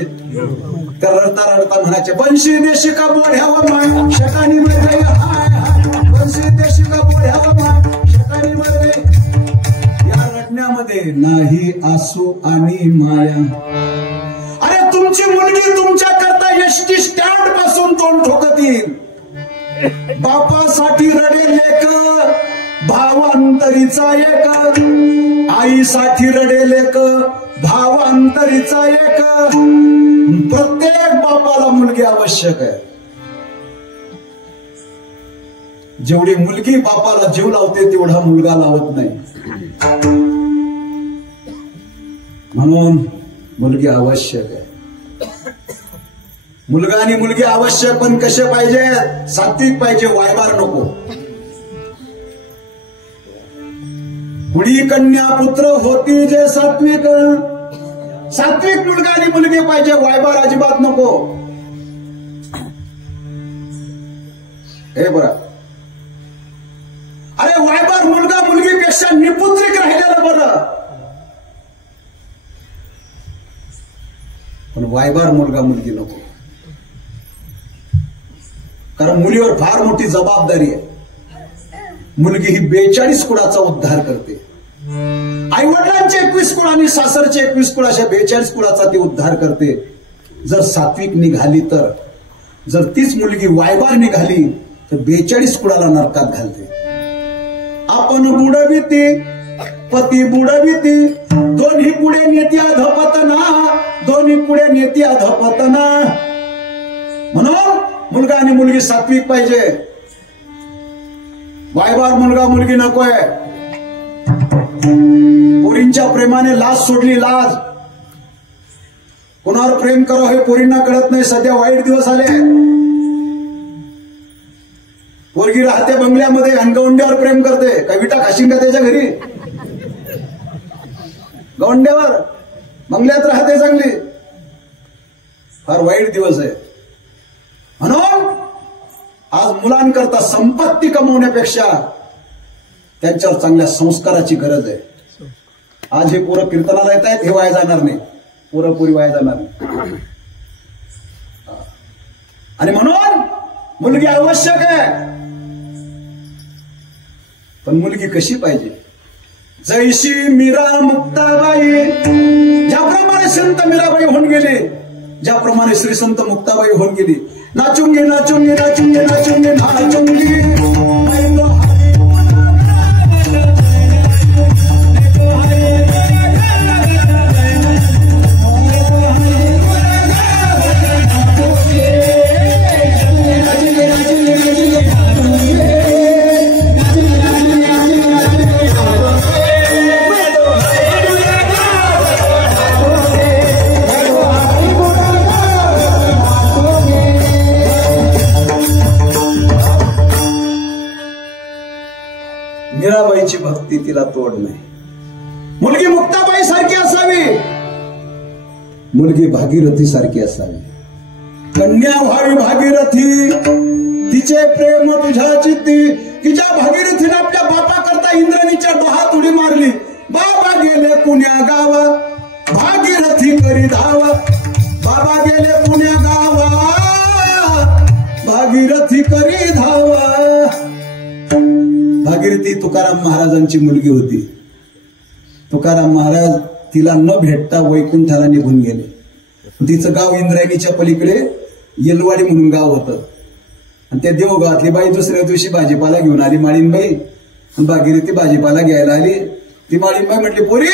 त्या रडता रडता म्हणायचे, बनशी देशी का बोढ्यावर माय, शटानी मर गए हाय हाय, बनशी देशी का बोढ्यावर माय, शटानी मर गए. या रडण्यामध्ये नाही आसू आणि माया. अरे तुमची मुलगी तुमच्याकरता एसटी स्टँड पासून तोंड ठोकत येईल. बापासाठी रडेल लेक, भावांतरीचा एक. आईसाठी रडेल एक, भावांतरीचा एक. प्रत्येक बापाला मुलगी आवश्यक आहे. जेवढी मुलगी बापाला जीव लावते तेवढा मुलगा लावत नाही. म्हणून मुलगी आवश्यक आहे. मुलगा आणि मुलगी आवश्यक, पण कसे पाहिजे? सात्विक पाहिजे, वायबार नको. कुडी कन्या पुत्र होती जे सात्विक. सात्विक मुलगा आणि मुलगी पाहिजे, वायबार अजिबात नको. हे बरं. अरे वायबार मुलगा मुलगीपेक्षा निपुत्रिक राहिलेलं बरं. पण वायबार मुलगा मुलगी नको. कारण मुलीवर फार मोठी जबाबदारी आहे. मुलगी ही 42 कुळाचा उद्धार करते. आई वडिलांचे 21 कुळ आणि सासरचे 21 कुळ, अशा 42 कुळाचा ती उद्धार करते. जर सात्विक निघाली तर. जर तीच मुलगी वायबार निघाली तर 42 कुळाला नरकात घालते. आपण बुडविती, पती बुडविती, दोन्ही पुढे नेती अधपतना, दोन्ही पुढे नेती अधपतना. म्हणून मुलगा आणि मुलगी सात्विक पाहिजे. वायबार मुलगा मुलगी नकोय. पोरींच्या प्रेमाने लाज सोडली, लाज. कुणावर प्रेम करावं हे पोरींना कळत नाही. सध्या वाईट दिवस आले. पोरगी राहते बंगल्यामध्ये आणि गवंड्यावर प्रेम करते. काय विटा खाशीन का त्याच्या घरी? गवंड्यावर बंगल्यात राहते चांगली. फार वाईट दिवस आहे. म्हणून आज मुलांकरता संपत्ती कमवण्यापेक्षा त्यांच्यावर चांगल्या संस्काराची गरज आहे. आज हे पोरं कीर्तनाला येत आहेत, हे वाया जाणार नाही. पुरी वाया जाणार नाही. आणि म्हणून मुलगी आवश्यक आहे. पण मुलगी कशी पाहिजे? जैशी मीरा मुक्ताबाई, ज्याप्रमाणे संत मीराबाई होऊन गेली, ज्याप्रमाणे श्री संत मुक्ताबाई होऊन गेली. नाचूंगी नाचूंगी नाचूंगी नाचूंगी नाचूंगी मीराबाईची भक्ती तिला तोड नाही. मुलगी मुक्ताबाई सारखी असावी, मुलगी भागीरथी सारखी असावी. कन्या व्हावी भागीरथी, तिचे प्रेम तुझ्या चित्ती. की ज्या भागीरथीने आपल्या बापा करता इंद्राणीच्या डोहात उडी मारली. बाबा गेले पुण्या गावा, भागीरथी करी धावा. बाबा गेले पुण्या गावा, भागीरथी करी धावा. भागीरथी तुकाराम महाराजांची मुलगी होती. तुकाराम महाराज तिला न भेटता वैकुंठाला निघून गेले. तिचं गाव इंद्रायणीच्या पलीकडे येलवाडी म्हणून गाव होतं. आणि त्या देवगावातली बाई दुसऱ्या दिवशी भाजीपाला घेऊन आली. माळीनबाई. भागीरथी भाजीपाला घ्यायला आली. ती माळीनबाई म्हटली, पोरी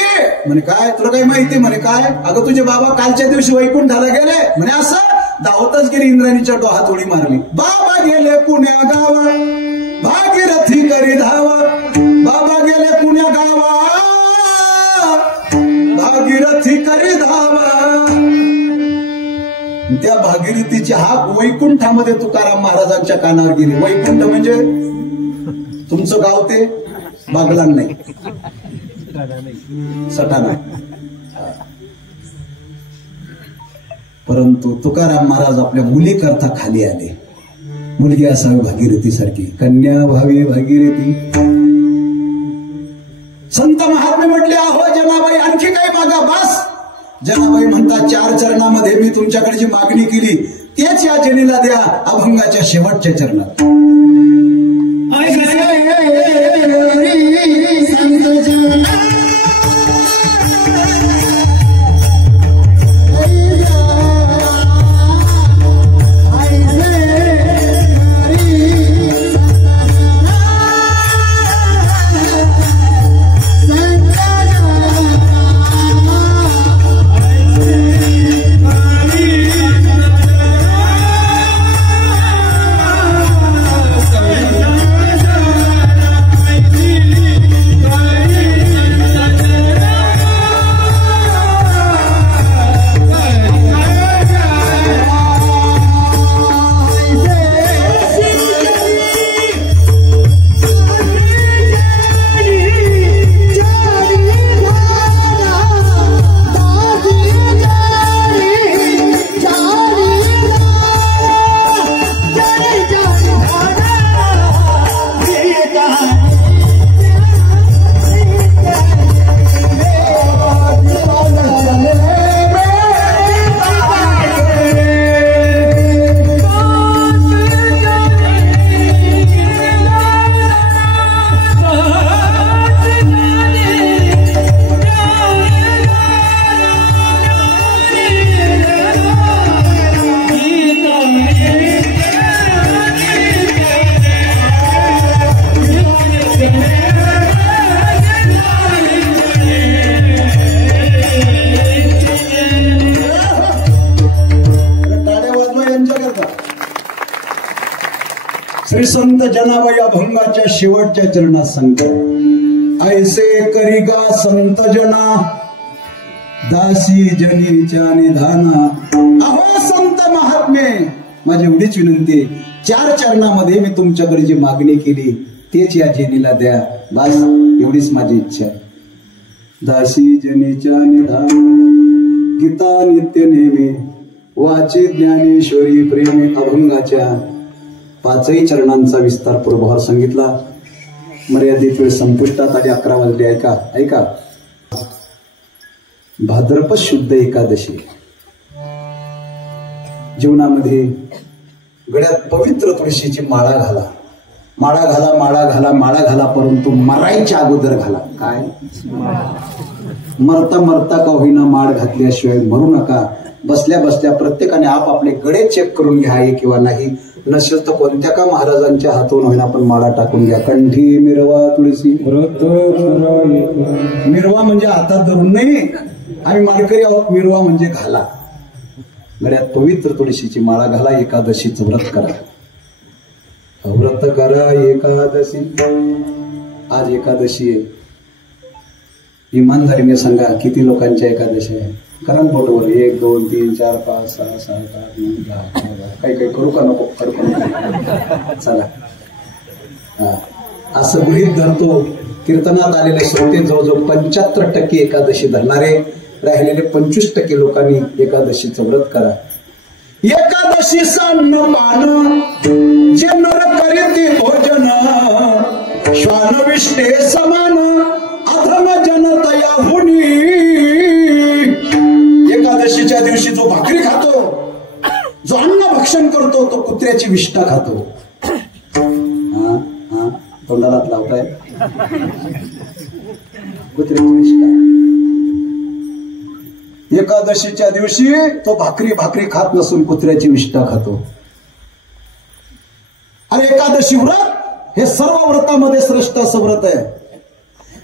म्हणे काय तुला काही माहिती? म्हणे काय? अगं तुझे बाबा कालच्या दिवशी वैकुंठाला गेले. म्हणे असं? धावतच गेली, इंद्रायणीच्या डोहात उडी मारली. बाबा गेले पुण्या गावा, भागीरथी करी धावा. बाबा गेले पुण्या गावा, भागीरथी करी धावा. त्या भागीरथीची हाक वैकुंठामध्ये तुकाराम महाराजांच्या कानावर गेली. वैकुंठ म्हणजे तुमचं गाव ते बागलाण नाही, सटाणा. परंतु तुकाराम महाराज आपल्या मुलीकरता खाली आले. मुलगी असावी भागीरथी सारखी, कन्या व्हावी भागीरथी. संत महात्मे म्हटले, अहो जनाबाई आणखी काही मागा? बस. जनाबाई म्हणतात, 4 चरणामध्ये मी तुमच्याकडे जी मागणी केली तेच या जनीला द्या, अभंगाच्या शेवटच्या चरणात. श्री संत जनाबाई अभंगाच्या शेवटच्या चरणात सांगतो, ऐसे करी गा संत जना दासी जनीच्या निधाना अहो संत महात्मे, माझी एवढीच विनंती, 4 चरणामध्ये मी तुमच्याकडे जी मागणी केली तेच या जेनीला द्या, बस एवढीच माझी इच्छा. दासी जनीच्या निधान गीता नित्य नेमे वाचे ज्ञानेश्वरी प्रेमे अभंगाच्या 5ही चरणांचा विस्तार पूर्वभार सांगितला. मर्यादित वेळ संपुष्टात आली, 11 वाजले. ऐका ऐका. भाद्रपद शुद्ध एकादशी जीवनामध्ये गळ्यात पवित्र तुळशीची माळा घाला, माळा घाला, माळा घाला, माळा घाला, परंतु मरायच्या अगोदर घाला. काय मरता मरता का होईना माळ घातल्याशिवाय मरू नका. बसल्या बसल्या प्रत्येकाने आपापले गळे चेक करून घ्या आहे किंवा नाही. नसेल तर कोणत्या का महाराजांच्या हातून होईना पण माळा टाकून घ्या. कंठी मिरवा तुळशी, मिरवा म्हणजे हातात धरून नाही, आम्ही मालकरी आहोत. मिरवा म्हणजे घाला. गळ्यात पवित्र तुळशीची माळा घाला. एकादशीचं व्रत करा, व्रत करा एकादशी. आज एकादशी आहे. इमानदारीने सांगा किती लोकांच्या एकादशी आहे. कारण बोटवर 1 2 3 4 5 6 7 8 9 10. काही काही करू का नको, करू का नको, चला. असं गृहीत धरतो. कीर्तनात आलेले श्रोते जवळजवळ 75% एकादशी धरणारे, राहिलेले 25% लोकांनी एकादशीचं व्रत करा. एकादशी सन्न पान जे नर करीती भोजन श्वान विष्टे समान अधम जनतया हुनी. एकादशीच्या दिवशी जो भाकरी खातो, जो अन्न भक्षण करतो, तो कुत्र्याची विष्ठा खातो. हा हा तोंडाला हात लावताय. कुत्र्याची विष्ठा. एकादशीच्या दिवशी तो भाकरी खात नसून कुत्र्याची विष्ठा खातो. आणि एकादशी व्रत हे सर्व व्रतामध्ये श्रेष्ठ असं व्रत आहे.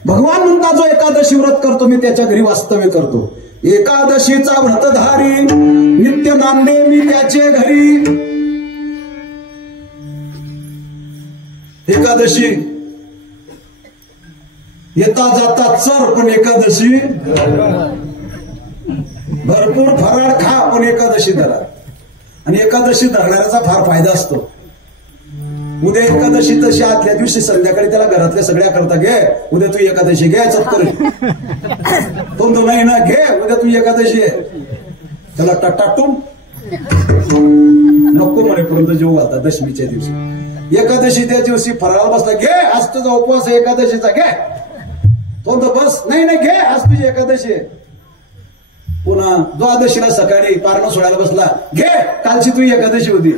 भगवान म्हणता जो एकादशी व्रत करतो मी त्याच्या घरी वास्तव्य करतो. एकादशीचा व्रतधारी नित्य नांदे मी त्याचे घरी. एकादशी येता जाता चर, पण एकादशी भरपूर फराळ खा, पण एकादशी धरा. आणि एकादशी धरणाऱ्याचा फार फायदा असतो. उद्या एकादशी तशी आदल्या दिवशी संध्याकाळी त्याला घरातल्या सगळ्या करता घे, उद्या तू एकादशी घे, चक्कर तो नाही ना, घे उद्या तू एकादशी आहे. त्याला टटाटून नको म्हणेपर्यंत जेव घालतात. दशमीच्या दिवशी एकादशीच्या दिवशी फराळ बसला, घे आज तुझा उपवास आहे एकादशीचा, घे. तो बस नाही नाही घे आज तुझी एकादशी आहे. पुन्हा द्वादशीला सकाळी पारणं सोडायला बसला, घे कालची तू एकादशी होती.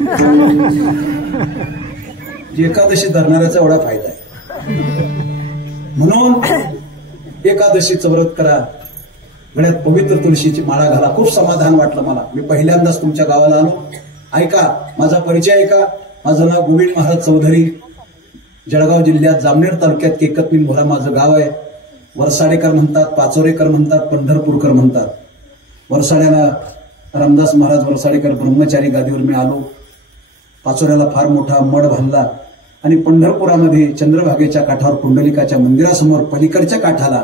एकादशी धरणाऱ्याचा एवढा फायदा आहे. म्हणून एकादशीचं व्रत करा. गळ्यात पवित्र तुळशीची माळा घाला. खूप समाधान वाटलं मला. मी पहिल्यांदाच तुमच्या गावाला आलो. ऐका माझा परिचय ऐका. माझं नाव गोविंद महाराज चौधरी, जळगाव जिल्ह्यात जामनेर तालुक्यात केकतनी मोहरा माझं गाव आहे. वरसाडेकर म्हणतात, पाचोरेकर म्हणतात, पंढरपूरकर म्हणतात. वरसाड्याला रामदास महाराज वरसाडेकर ब्रह्मचारी गादीवर मी आलो. पाचोऱ्याला फार मोठा मठ बांधला आणि पंढरपुरामध्ये चंद्रभागेच्या काठावर कुंडलिकाच्या मंदिरासमोर पलीकडच्या काठाला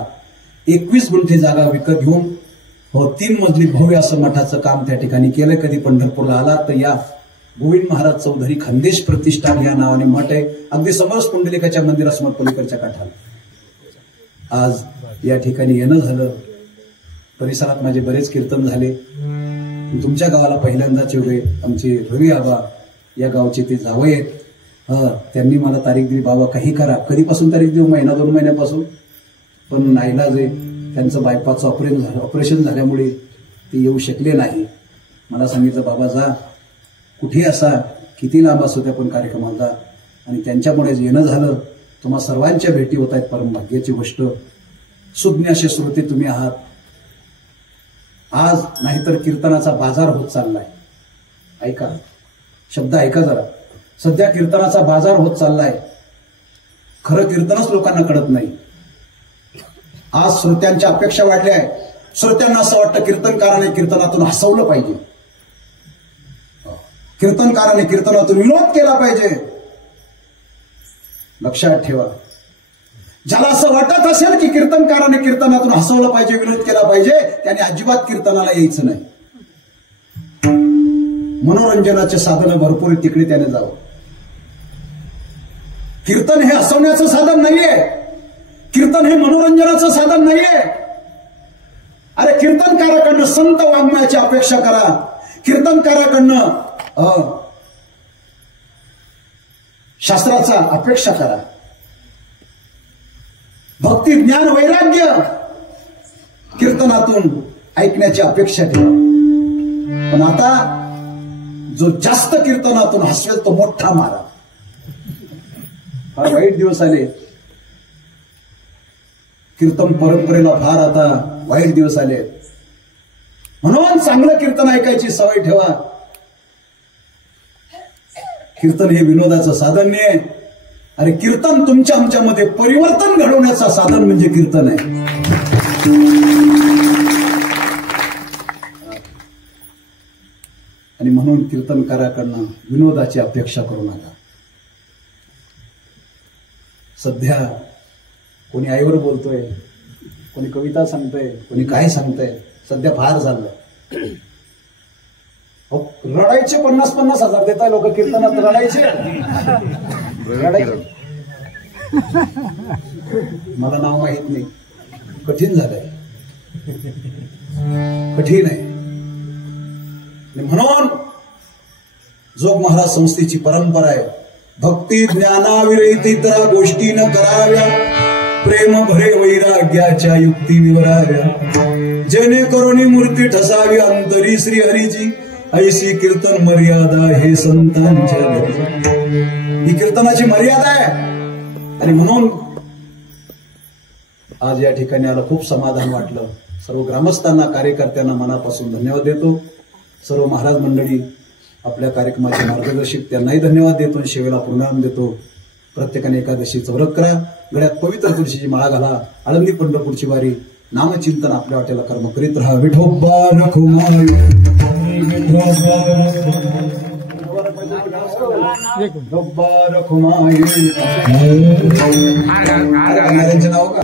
21 गुंठे जागा विकत घेऊन 3 मजली भव्य असं मठाचं काम त्या ठिकाणी केलं. कधी पंढरपूरला आला तर या गोविंद महाराज चौधरी खानदेश प्रतिष्ठान या नावाने मठ आहे. अगदी समोरच कुंडलिकाच्या मंदिरासमोर पलीकडच्या काठाला. आज या ठिकाणी येणं झालं. परिसरात माझे बरेच कीर्तन झाले. तुमच्या गावाला पहिल्यांदाच एवढे आमचे रवी आबा या गावचे ते जावई आहेत. त्यांनी मला तारीख दिली, बाबा काही करा. कधीपासून तारीख देऊ? 1-2 महिन्यापासून. पण नाईलाज आहे, त्यांचं बायपासचं ऑपरेशन झाल्यामुळे ते येऊ शकले नाही. मला सांगितलं बाबा जा, कुठे असा, किती लांब असो त्या पण कार्यक्रमाला जा. आणि त्यांच्यामुळे येणं झालं. तुम्हा सर्वांच्या भेटी होत आहेत, परम भाग्याची गोष्ट. सुज्ञ असे श्रोते तुम्ही आहात. आज नाहीतर कीर्तनाचा बाजार होत चाललाय. ऐका, शब्द ऐका जरा. सध्या कीर्तनाचा बाजार होत चाललाय. खरं कीर्तनच लोकांना कळत नाही. आज श्रोत्यांच्या अपेक्षा वाढल्या आहेत. श्रोत्यांना असं वाटतं कीर्तनकाराने कीर्तनातून हसवलं पाहिजे, कीर्तनकाराने कीर्तनातून विनोद केला पाहिजे. लक्षात ठेवा, ज्याला असं वाटत असेल की कीर्तनकाराने कीर्तनातून हसवलं पाहिजे, विनोद केला पाहिजे, त्याने अजिबात कीर्तनाला यायचं नाही. मनोरंजनाचे साधनं भरपूर तिकडे त्याने जावं. कीर्तन हे हसवण्याचं साधन नाहीये, कीर्तन हे मनोरंजनाचं साधन नाहीये. अरे कीर्तनकाराकडनं संत वाङ्मयाची अपेक्षा करा, कीर्तनकाराकडनं शास्त्राचा अपेक्षा करा, भक्ती ज्ञान वैराग्य कीर्तनातून ऐकण्याची अपेक्षा ठेवा. पण आता जो जास्त कीर्तनातून हसवेल तो मोठा मारा. फार वाईट दिवस आले, कीर्तन परंपरेला फार आता वाईट दिवस आले. म्हणून चांगलं कीर्तन ऐकायची सवय ठेवा. कीर्तन हे विनोदाचं साधन नाही. अरे कीर्तन तुमच्या आमच्यामध्ये परिवर्तन घडवण्याचं साधन म्हणजे कीर्तन आहे. आणि म्हणून कीर्तनकाराकडनं विनोदाची अपेक्षा करू नका. सध्या कोणी आईवर बोलतोय, कोणी कविता सांगतोय, कोणी काय सांगतोय. सध्या फार झालं. रडायचे 50,000 देताय लोक कीर्तनात. रडायचे मला नाव माहित नाही. कठीण झालंय, कठीण आहे. म्हणून जोग महाराज संस्थेची परंपरा आहे, भक्ती ज्ञानाविरहित इतरा गोष्टी न कराव्या, प्रेम भरे वैराग्याच्या युक्ती विवराव्या, जेणेकरून मूर्ती ठसावी अंतरी श्री हरीची, ऐशी कीर्तन मर्यादा हे संतांच्या. ही कीर्तनाची मर्यादा आहे. आणि म्हणून आज या ठिकाणी आलं, खूप समाधान वाटलं. सर्व ग्रामस्थांना, कार्यकर्त्यांना मनापासून धन्यवाद देतो. सर्व महाराज मंडळी, आपल्या कार्यक्रमाचे मार्गदर्शक, त्यांनाही धन्यवाद देतो. शेवेला पूर्णाम देतो. प्रत्येकाने एकादशीचं व्रत करा, गळ्यात पवित्र तुळशीची माळा घाला, आळंदी पंढरपूरची वारी, नामचिंतन आपल्या वाटेला कर्म करीत राहा. विठोबा रखुमाई, विठोबा रखुमाई. त्यांचे नाव का?